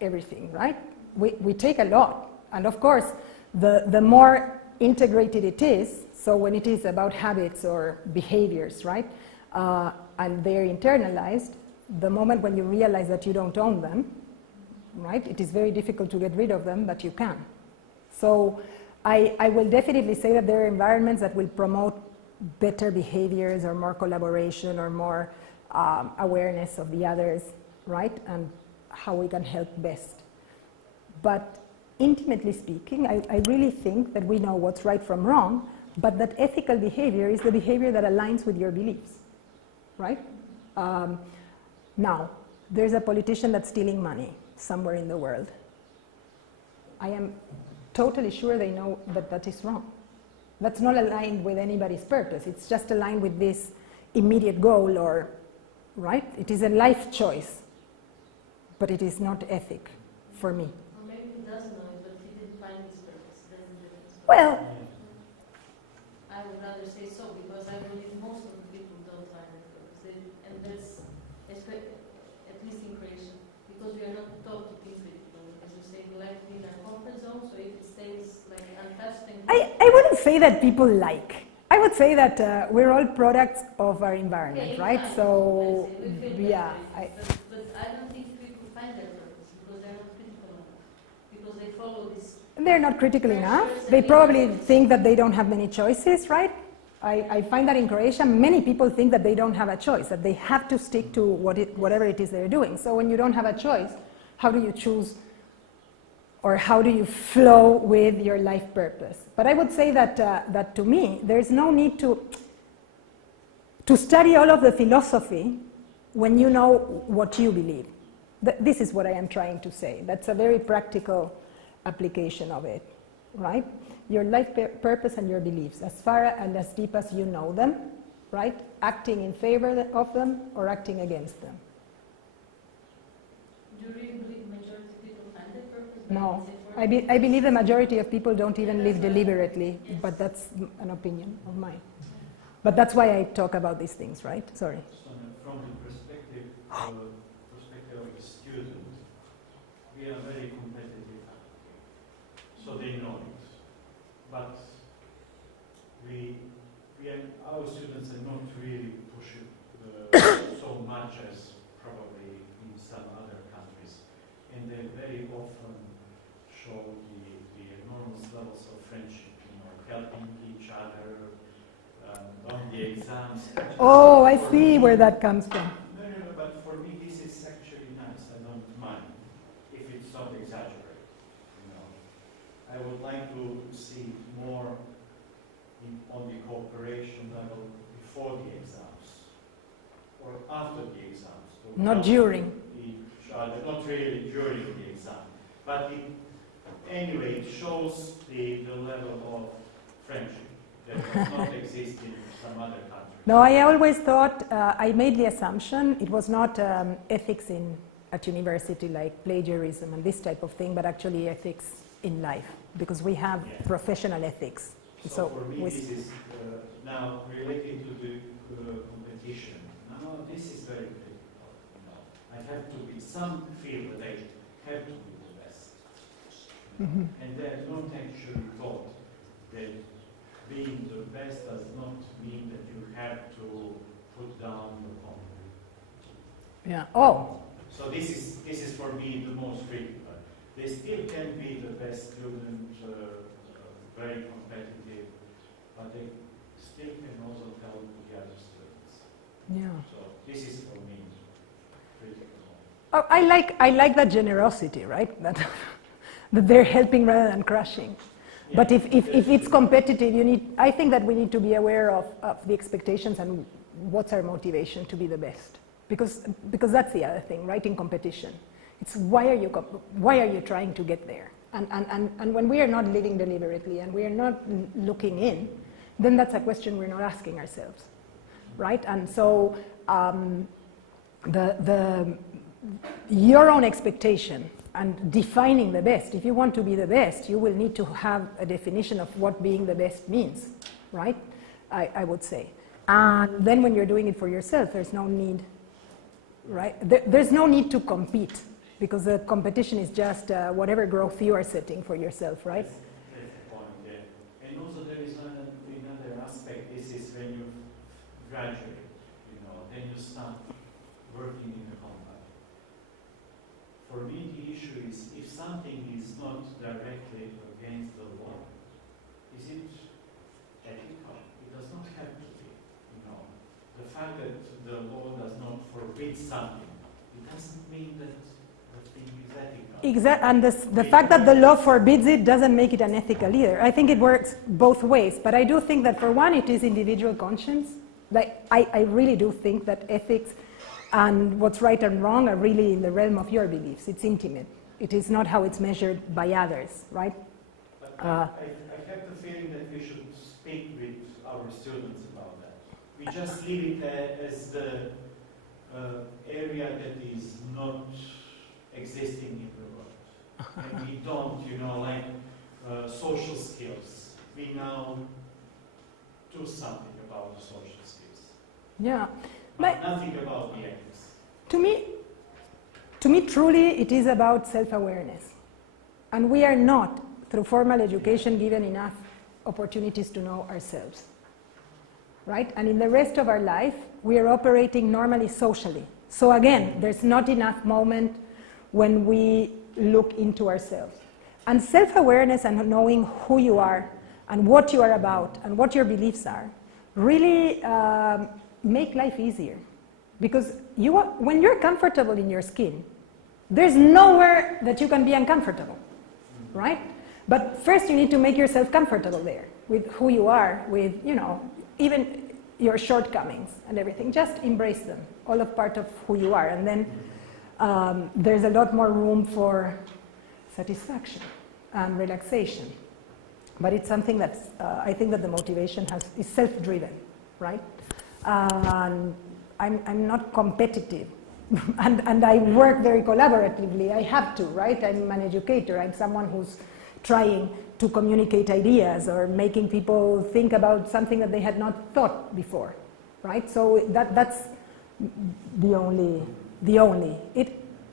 everything, right? We take a lot, and of course, the more integrated it is, so when it is about habits or behaviors, right, and they're internalized, the moment when you realize that you don't own them, right, it is very difficult to get rid of them, but you can. So I will definitely say that there are environments that will promote better behaviors or more collaboration or more awareness of the others, right, and how we can help best. But intimately speaking, I really think that we know what's right from wrong, but that ethical behavior is the behavior that aligns with your beliefs, right? Now, there's a politician that's stealing money somewhere in the world. I am totally sure they know that that is wrong. That's not aligned with anybody's purpose. It's just aligned with this immediate goal or, right? It is a life choice, but it is not ethic for me. Or maybe he does know it, but he didn't find his purpose. That's the difference. Well, I would rather say so, because I believe most of the people don't find their purpose. And that's, at least in creation, because we are not taught to think critical. As you say, we like to be in our comfort zone, so if it stays like untouched and... I wouldn't say that people like. I would say that we're all products of our environment, right? So, yeah. But I don't think people find their purpose because they're not critical enough. Because they follow this... They're not critical enough. They probably think that they don't have many choices, right? I find that in Croatia, many people think that they don't have a choice, that they have to stick to whatever it is they're doing. So when you don't have a choice, how do you choose or how do you flow with your life purpose? But I would say that, that to me, there's no need to study all of the philosophy when you know what you believe. This is what I am trying to say. That's a very practical application of it, right? Your life purpose and your beliefs, as far and as deep as you know them, right? Acting in favor of them or acting against them. Do you really believe the majority of people find their purpose? No. I believe the majority of people don't even live deliberately, but that's an opinion of mine. But that's why I talk about these things, right? Sorry. From the perspective of the student, we are very competitive, so they know it. But our students are not really pushing so much as probably in some other countries, and they very often show the enormous levels of friendship, helping each other on the exams. Oh, I see where that comes from. No, but for me this is actually nice. I don't mind if it's not exaggerated. I would like to see more on the cooperation level before the exams or after the exams. So Not during. Each other, not really during the exam. But anyway, it shows the level of friendship that does not exist in some other countries. No, I always thought, I made the assumption, it was not ethics at university like plagiarism and this type of thing, but actually ethics in life, because we have professional ethics. So for me, this is now related to the competition. Now, this is very critical. have to be some feel that they have to be the best. Mhm. And they're not actually taught that being the best does not mean that you have to put down your own. Yeah. Oh. So this is for me the most critical. They still can be the best student, very competitive, but they still can also help the other students. Yeah. So this is for me critical. Oh, I like that generosity, right? That they're helping rather than crushing. Yeah, But if it's competitive, I think that we need to be aware of the expectations and what's our motivation to be the best. Because that's the other thing, right? In competition, it's why are you trying to get there? And when we are not living deliberately and we are not looking in, then that's a question we're not asking ourselves, right? And so your own expectation and defining the best. If you want to be the best, you will need to have a definition of what being the best means, right? I would say. And then when you're doing it for yourself, there's no need, right? There's no need to compete because the competition is just whatever growth you are setting for yourself, right? That's the point, yeah. And also there is another aspect. This is when you graduate, then you start working in a company. For me, the issue is if something is not directly against the law, is it ethical? It does not have to be. The fact that the law does not forbid something, it doesn't mean that the thing is ethical. Exactly, and the fact that the law forbids it doesn't make it unethical either. I think it works both ways, but I do think that for one, it is individual conscience. Like I really do think that ethics and what's right and wrong are really in the realm of your beliefs. It's intimate. It is not how it's measured by others, right? But I have the feeling that we should speak with our students about that. We just leave it as the area that is not existing in the world. And we don't, like social skills. We now do something about the social skills. Yeah. But nothing about the ethics. To me, truly, it is about self-awareness. And we are not, through formal education, given enough opportunities to know ourselves. Right? And in the rest of our life, we are operating normally socially. So again, there's not enough moment when we look into ourselves. And self-awareness and knowing who you are and what you are about and what your beliefs are really make life easier. Because when you're comfortable in your skin, there's nowhere that you can be uncomfortable, right? But first you need to make yourself comfortable there with who you are, with, even your shortcomings and everything. Just embrace them, all of part of who you are. And then there's a lot more room for satisfaction and relaxation. But it's something that's, I think that the motivation is self-driven, right? And I'm not competitive, and I work very collaboratively. I have to, right? I'm an educator. I'm someone who's trying to communicate ideas or making people think about something that they had not thought before, right? So that's the only.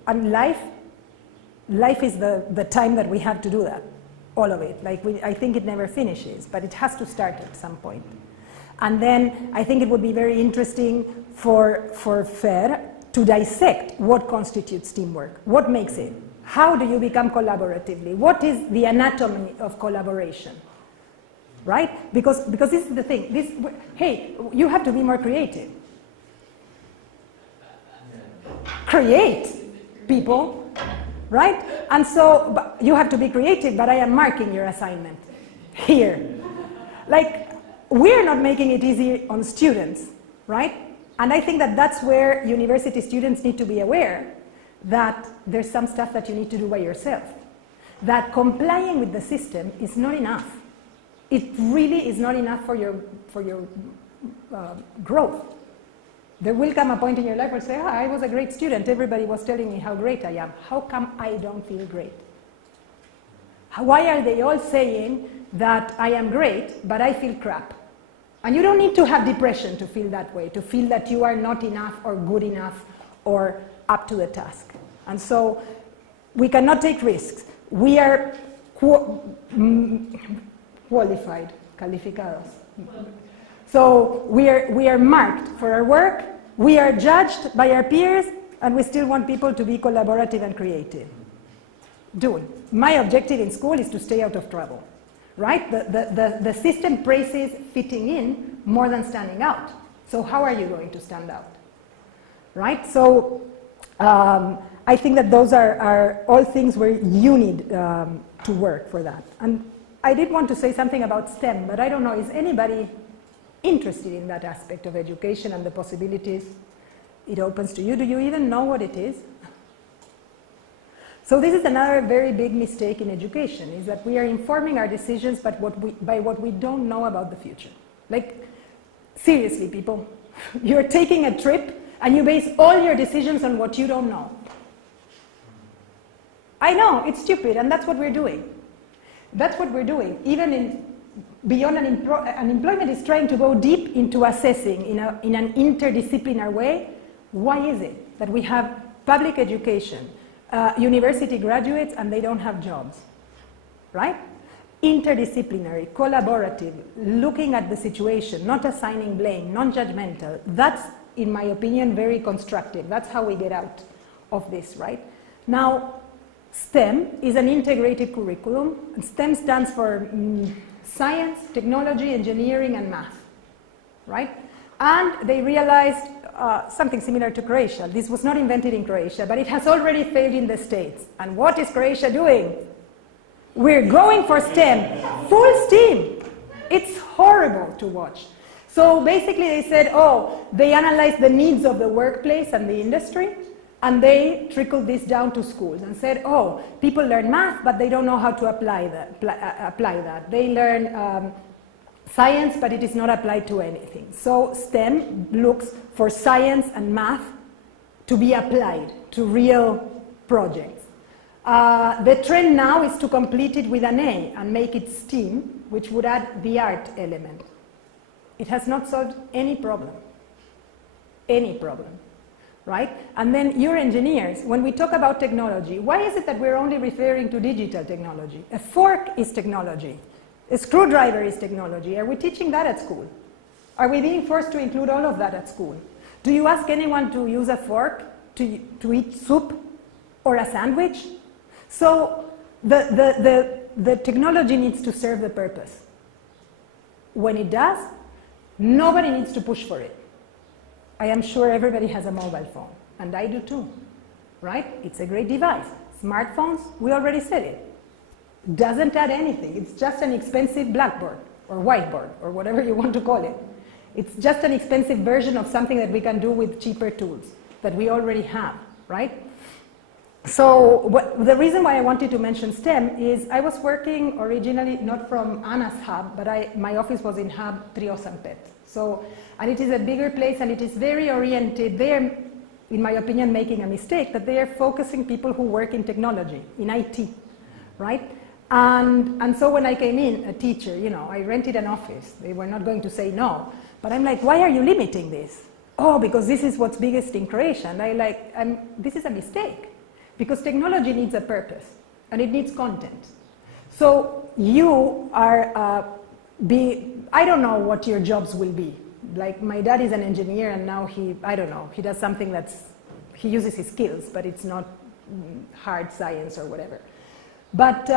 And life is the time that we have to do that, all of it. I think it never finishes, but it has to start at some point. And then I think it would be very interesting for FAIR to dissect what constitutes teamwork, what makes it, how do you become collaboratively, what is the anatomy of collaboration, right? Because this is the thing, hey, you have to be more creative. Create, people, right? And so you have to be creative, but I am marking your assignment here. We're not making it easy on students, right? And I think that that's where university students need to be aware that there's some stuff that you need to do by yourself. That complying with the system is not enough. It really is not enough for your growth. There will come a point in your life where you say, I was a great student. Everybody was telling me how great I am. How come I don't feel great? Why are they all saying that I am great, but I feel crap? And you don't need to have depression to feel that way, to feel that you are not enough or good enough or up to the task. And so we cannot take risks. We are qualified, calificados. So we are marked for our work, we are judged by our peers, and we still want people to be collaborative and creative. Dude, my objective in school is to stay out of trouble, right? The system praises fitting in more than standing out. So how are you going to stand out, right? So I think that those are all things where you need to work for that. And I did want to say something about STEM, but I don't know, is anybody interested in that aspect of education and the possibilities it opens to you? Do you even know what it is? So this is another very big mistake in education, is that we are informing our decisions by what we don't know about the future. Like, seriously, people, you're taking a trip and you base all your decisions on what you don't know. I know, it's stupid, and that's what we're doing. That's what we're doing. Even beyond unemployment is trying to go deep into assessing in an interdisciplinary way. Why is it that we have public education, university graduates, and they don't have jobs, right? Interdisciplinary, collaborative, looking at the situation, not assigning blame, non-judgmental. That's, in my opinion, very constructive. That's how we get out of this, right? Now, STEM is an integrated curriculum. STEM stands for science, technology, engineering, and math, right? And they realized something similar to Croatia. This was not invented in Croatia, but it has already failed in the States. And what is Croatia doing? We're going for STEM, full steam. It's horrible to watch. So basically they said, oh, they analyzed the needs of the workplace and the industry, and they trickled this down to schools and said, oh, people learn math, but they don't know how to apply that. They learn science, but it is not applied to anything. So STEM looks for science and math to be applied to real projects. The trend now is to complete it with an A and make it STEAM, which would add the art element. It has not solved any problem. Any problem. Right? And then you're engineers. When we talk about technology, why is it that we're only referring to digital technology? A fork is technology. A screwdriver is technology. Are we teaching that at school? Are we being forced to include all of that at school? Do you ask anyone to use a fork to eat soup or a sandwich? So the technology needs to serve the purpose. When it does, nobody needs to push for it. I am sure everybody has a mobile phone, and I do too, right? It's a great device. Smartphones, we already said it. Doesn't add anything. It's just an expensive blackboard or whiteboard or whatever you want to call it. It's just an expensive version of something that we can do with cheaper tools that we already have, right? So the reason why I wanted to mention STEM is I was working originally not from Anna's hub, but my office was in hub Trio Sampet. So, and it is a bigger place, and it is very oriented. They're, in my opinion, making a mistake, that they are focusing people who work in technology, in IT, right? And so when I came in, a teacher, you know, I rented an office. They were not going to say no. But I'm like, why are you limiting this? Oh, because this is what's biggest in Croatia. And this is a mistake. Because technology needs a purpose, and it needs content. So you are I don't know what your jobs will be. Like, my dad is an engineer, and now I don't know, he does something he uses his skills, but it's not hard science or whatever. But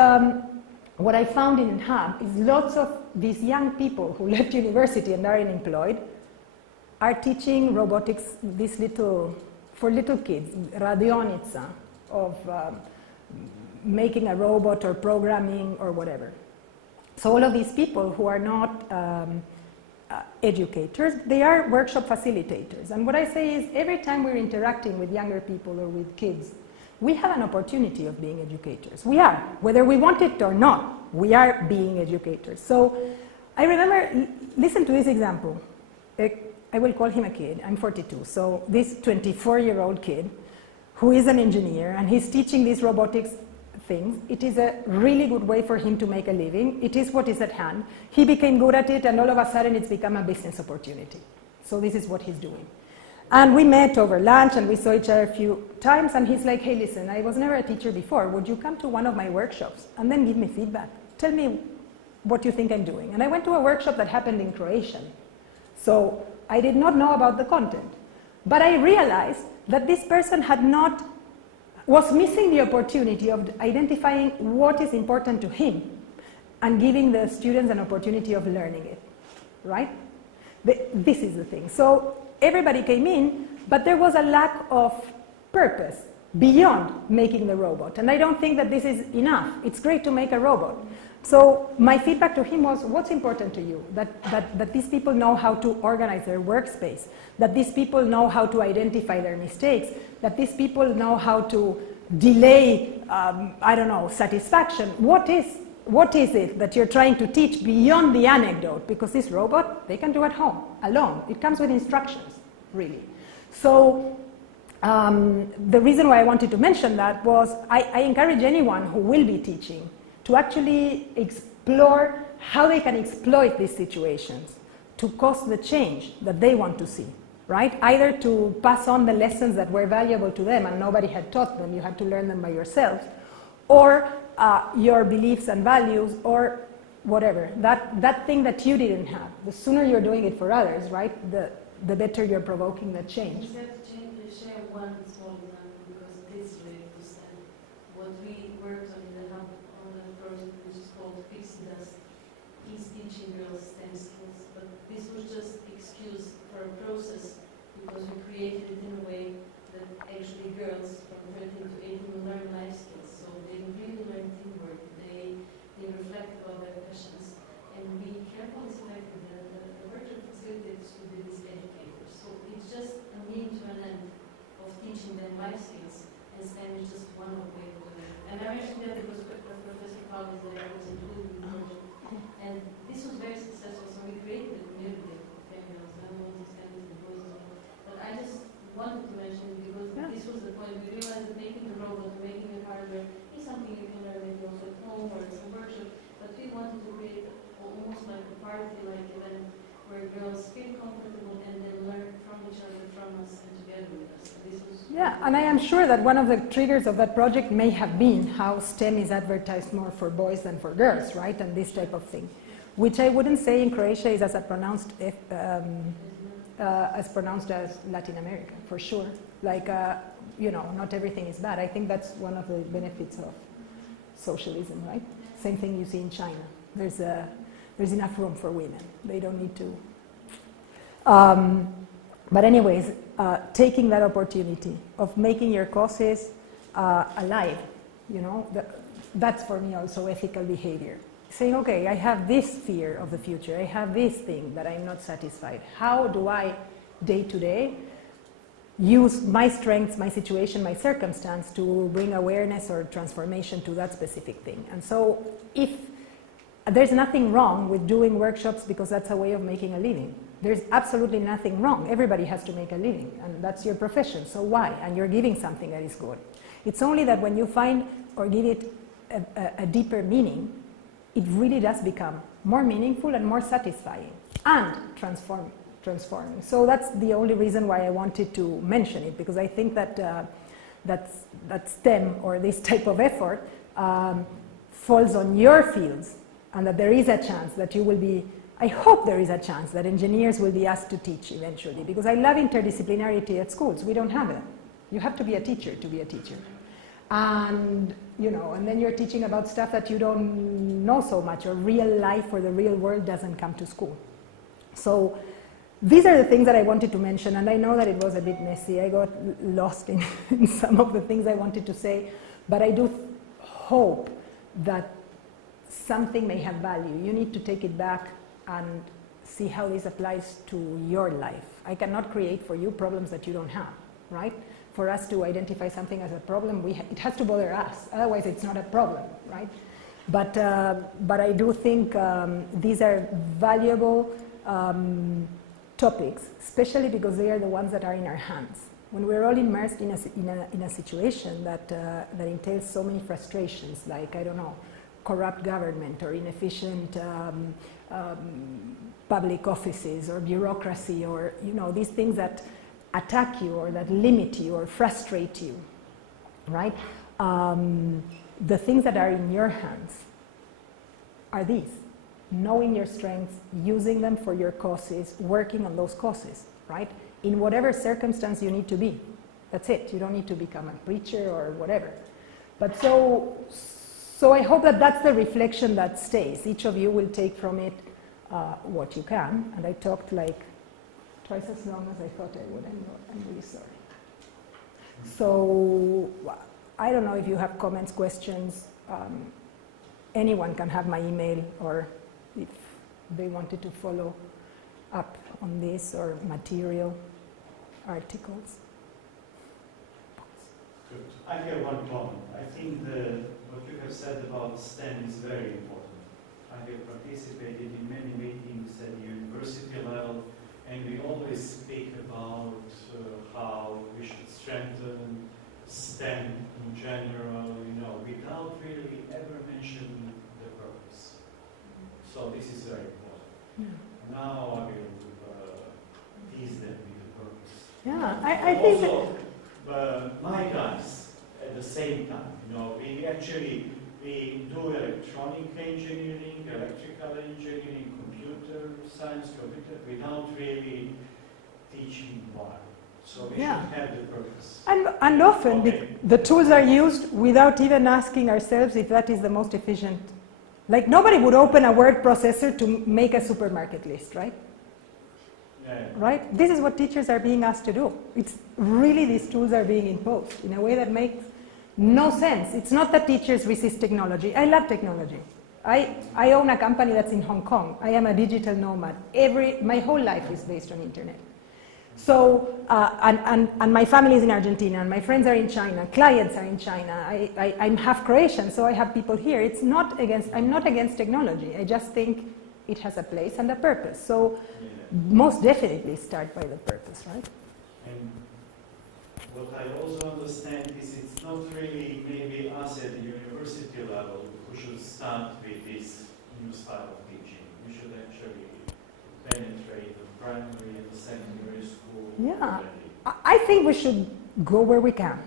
what I found in Hub is lots of these young people who left university and are unemployed are teaching robotics, for little kids, radionica, of making a robot or programming or whatever. So all of these people who are not educators, they are workshop facilitators. And what I say is, every time we're interacting with younger people or with kids, we have an opportunity of being educators. We are, whether we want it or not, we are being educators. So I remember, listen to this example. I will call him a kid, I'm 42. So this 24-year-old kid who is an engineer, and he's teaching these robotics things. It is a really good way for him to make a living. It is what is at hand. He became good at it, and all of a sudden it's become a business opportunity. So this is what he's doing. And we met over lunch and we saw each other a few times, and he's like, hey, listen, I was never a teacher before. Would you come to one of my workshops and then give me feedback? Tell me what you think I'm doing. And I went to a workshop that happened in Croatian. So I did not know about the content. But I realized that this person was missing the opportunity of identifying what is important to him and giving the students an opportunity of learning it, right? This is the thing. So everybody came in, but there was a lack of purpose beyond making the robot. And I don't think that this is enough. It's great to make a robot. So my feedback to him was, what's important to you? That these people know how to organize their workspace, that these people know how to identify their mistakes, that these people know how to delay, I don't know, satisfaction. What is it that you're trying to teach beyond the anecdote? Because this robot, they can do at home, alone. It comes with instructions, really. So the reason why I wanted to mention that was I encourage anyone who will be teaching to actually explore how they can exploit these situations to cause the change that they want to see, right? Either to pass on the lessons that were valuable to them and nobody had taught them, you had to learn them by yourself, or your beliefs and values, or whatever, that thing that you didn't have. The sooner you're doing it for others, right, the better you're provoking the change. I have to share one small example because this relates to STEM. What we worked on in the hub on a project which is called Pixie Dust is teaching girls STEM skills, but this was just excuse for a process because we created it in a way that actually girls from 13 to 18 will learn life skills. So they really learn teamwork. They reflect about their passions, and we carefully selected the workshop facilitators to be these educators. So it's just a mean to an end of teaching them life skills, and STEM is just one of the ways of doing it. And I mentioned that because Professor Paul is there, I was included in the project, and this was very successful. So we created a community of females, not only STEM and boys as well. But I just wanted to mention it because this was the point. We realized that making the robot and making the hardware is something you can learn maybe also at home or at some workshop, but we wanted to create almost like a party-like event where girls feel comfortable and then learn from each other, from us, and together with us. And this was and I am sure that one of the triggers of that project may have been how STEM is advertised more for boys than for girls, right, and this type of thing, which I wouldn't say in Croatia is as pronounced as Latin America, for sure. Like, you know, not everything is bad. I think that's one of the benefits of socialism, right? Same thing you see in China. There's enough room for women. They don't need to. But anyways, taking that opportunity of making your causes alive, you know, that's for me also ethical behavior. Saying, okay, I have this fear of the future. I have this thing that I'm not satisfied. How do I, day to day, use my strengths, my situation, my circumstance to bring awareness or transformation to that specific thing? And so if there's nothing wrong with doing workshops because that's a way of making a living. There's absolutely nothing wrong. Everybody has to make a living, and that's your profession. So why? And you're giving something that is good. It's only that when you find or give it a deeper meaning, it really does become more meaningful and more satisfying and transforming. So that's the only reason why I wanted to mention it, because I think that that STEM or this type of effort falls on your fields, and that there is a chance that you will be, I hope there is a chance that engineers will be asked to teach eventually, because I love interdisciplinarity at schools. We don't have it. You have to be a teacher to be a teacher. And, you know, and then you're teaching about stuff that you don't know so much, or real life or the real world doesn't come to school. So these are the things that I wanted to mention, and I know that it was a bit messy. I got lost in some of the things I wanted to say, but I do hope that something may have value. You need to take it back and see how this applies to your life. I cannot create for you problems that you don't have, right? For us to identify something as a problem, it has to bother us. Otherwise, it's not a problem, right? But I do think these are valuable topics, especially because they are the ones that are in our hands. When we're all immersed in a situation that entails so many frustrations, like, I don't know, corrupt government or inefficient public offices or bureaucracy, or, you know, these things that attack you or that limit you or frustrate you, right? The things that are in your hands are these: knowing your strengths, using them for your causes, working on those causes, right? In whatever circumstance you need to be. That's it. You don't need to become a preacher or whatever. But so I hope that that's the reflection that stays. Each of you will take from it what you can. And I talked like twice as long as I thought I would. I'm really sorry. So I don't know if you have comments, questions. Anyone can have my email, or if they wanted to follow up on this, or material, articles. Good. I have one comment. I think what you have said about STEM is very important. I have participated in many meetings at the university level, and we always speak about how we should strengthen STEM in general, without really ever mentioning the purpose. So this is very important. Yeah. Now I will tease them with the purpose. Yeah, I think also, my guys, at the same time, we do electronic engineering, electrical engineering, computer science, without really teaching why. So we should have the purpose. And often the tools are used without even asking ourselves if that is the most efficient. Like nobody would open a word processor to make a supermarket list, right? Yeah. Right? This is what teachers are being asked to do. It's really, these tools are being imposed in a way that makes no sense. It's not that teachers resist technology. I love technology. I own a company that's in Hong Kong. I am a digital nomad. My whole life is based on internet. So, and my family is in Argentina, and my friends are in China, clients are in China. I'm half Croatian, so I have people here. I'm not against technology. I just think it has a place and a purpose. So, most definitely start by the purpose, right? And what I also understand is it's not really maybe us at the university level who should start with this new style of teaching. We should actually penetrate the primary and the secondary school. Yeah, I think we should go where we can.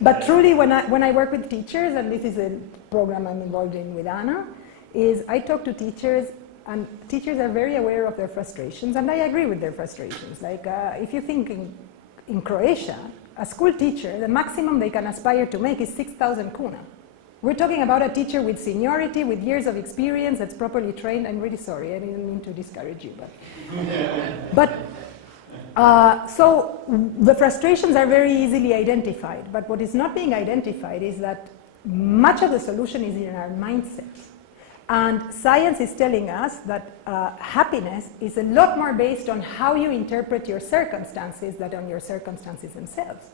But truly, when I work with teachers, and this is a program I'm involved in with Anna, is I talk to teachers, and teachers are very aware of their frustrations, and I agree with their frustrations. Like, if you think in Croatia, a school teacher, the maximum they can aspire to make is 6,000 kuna. We're talking about a teacher with seniority, with years of experience, that's properly trained. I'm really sorry, I didn't mean to discourage you. So the frustrations are very easily identified, but what is not being identified is that much of the solution is in our mindsets. And science is telling us that happiness is a lot more based on how you interpret your circumstances than on your circumstances themselves.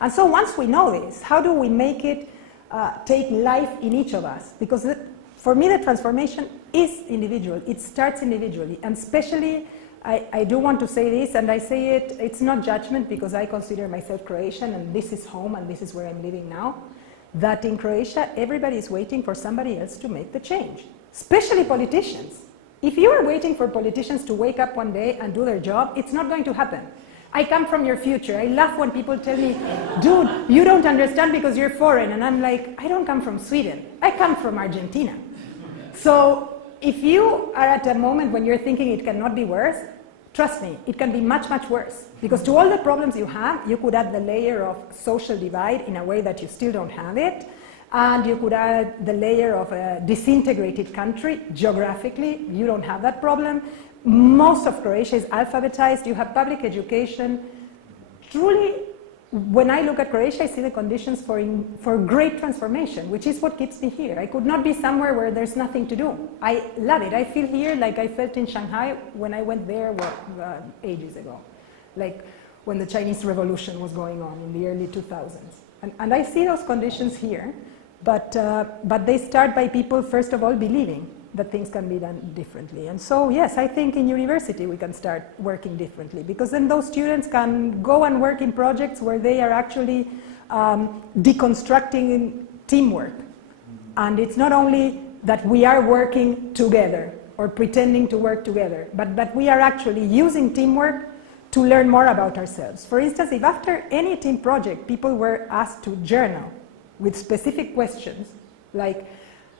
And so once we know this, how do we make it take life in each of us? Because for me, the transformation is individual. It starts individually. And especially, I do want to say this, and I say it, it's not judgment, because I consider myself Croatian, and this is home, and this is where I'm living now, that in Croatia, everybody is waiting for somebody else to make the change. Especially politicians. If you are waiting for politicians to wake up one day and do their job, it's not going to happen. I come from your future. I laugh when people tell me, dude, you don't understand because you're foreign. And I'm like, I don't come from Sweden. I come from Argentina. So if you are at a moment when you're thinking it cannot be worse, trust me, it can be much, much worse. Because to all the problems you have, you could add the layer of social divide in a way that you still don't have it. And you could add the layer of a disintegrated country. Geographically, you don't have that problem. Most of Croatia is alphabetized. You have public education. Truly, when I look at Croatia, I see the conditions for great transformation, which is what keeps me here. I could not be somewhere where there's nothing to do. I love it. I feel here like I felt in Shanghai when I went there ages ago, like when the Chinese Revolution was going on in the early 2000s. And I see those conditions here. But they start by people, first of all, believing that things can be done differently. And so, yes, I think in university we can start working differently, because then those students can go and work in projects where they are actually deconstructing teamwork. And it's not only that we are working together or pretending to work together, but that we are actually using teamwork to learn more about ourselves. For instance, if after any team project people were asked to journal with specific questions, like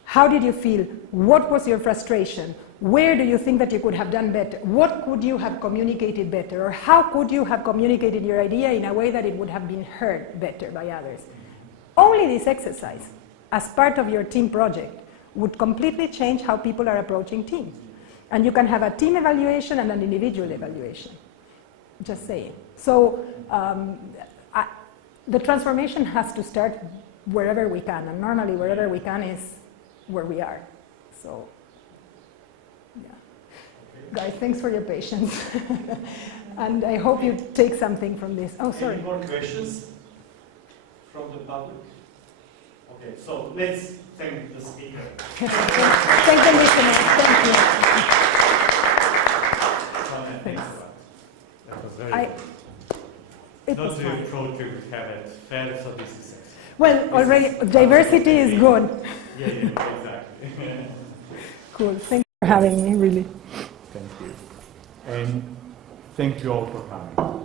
how did you feel, what was your frustration, where do you think that you could have done better, what could you have communicated better, or how could you have communicated your idea in a way that it would have been heard better by others. Only this exercise, as part of your team project, would completely change how people are approaching teams. And you can have a team evaluation and an individual evaluation. Just saying. So the transformation has to start wherever we can, and normally wherever we can is where we are. So, yeah. Guys, thanks for your patience. And I hope you take something from this. Oh, sorry. Any more questions from the public? Okay, so let's thank the speaker. Thank the listeners. Thank you. Sonia, thanks a lot. That was very good. Not to approach to have it fair, so this is it. Well, already diversity is good. Yeah, exactly. Cool. Thank you for having me, really. Thank you. And thank you all for coming.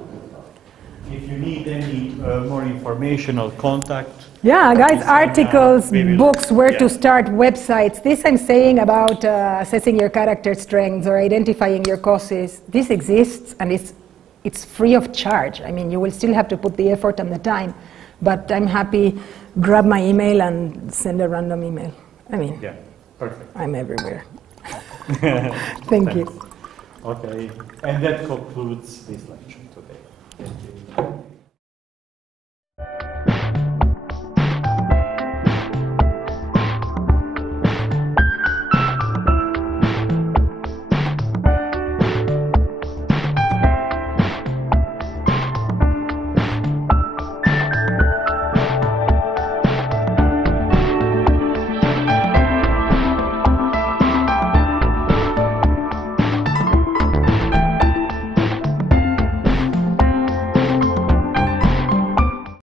If you need any more information or contact. Yeah, guys, articles, will, books, where to start, websites. This I'm saying about assessing your character strengths or identifying your causes. This exists, and it's free of charge. I mean, you will still have to put the effort and the time, but I'm happy, grab my email and send a random email. I mean, yeah, perfect. I'm everywhere. Thank you. Okay, and that concludes this lecture today. Thank you.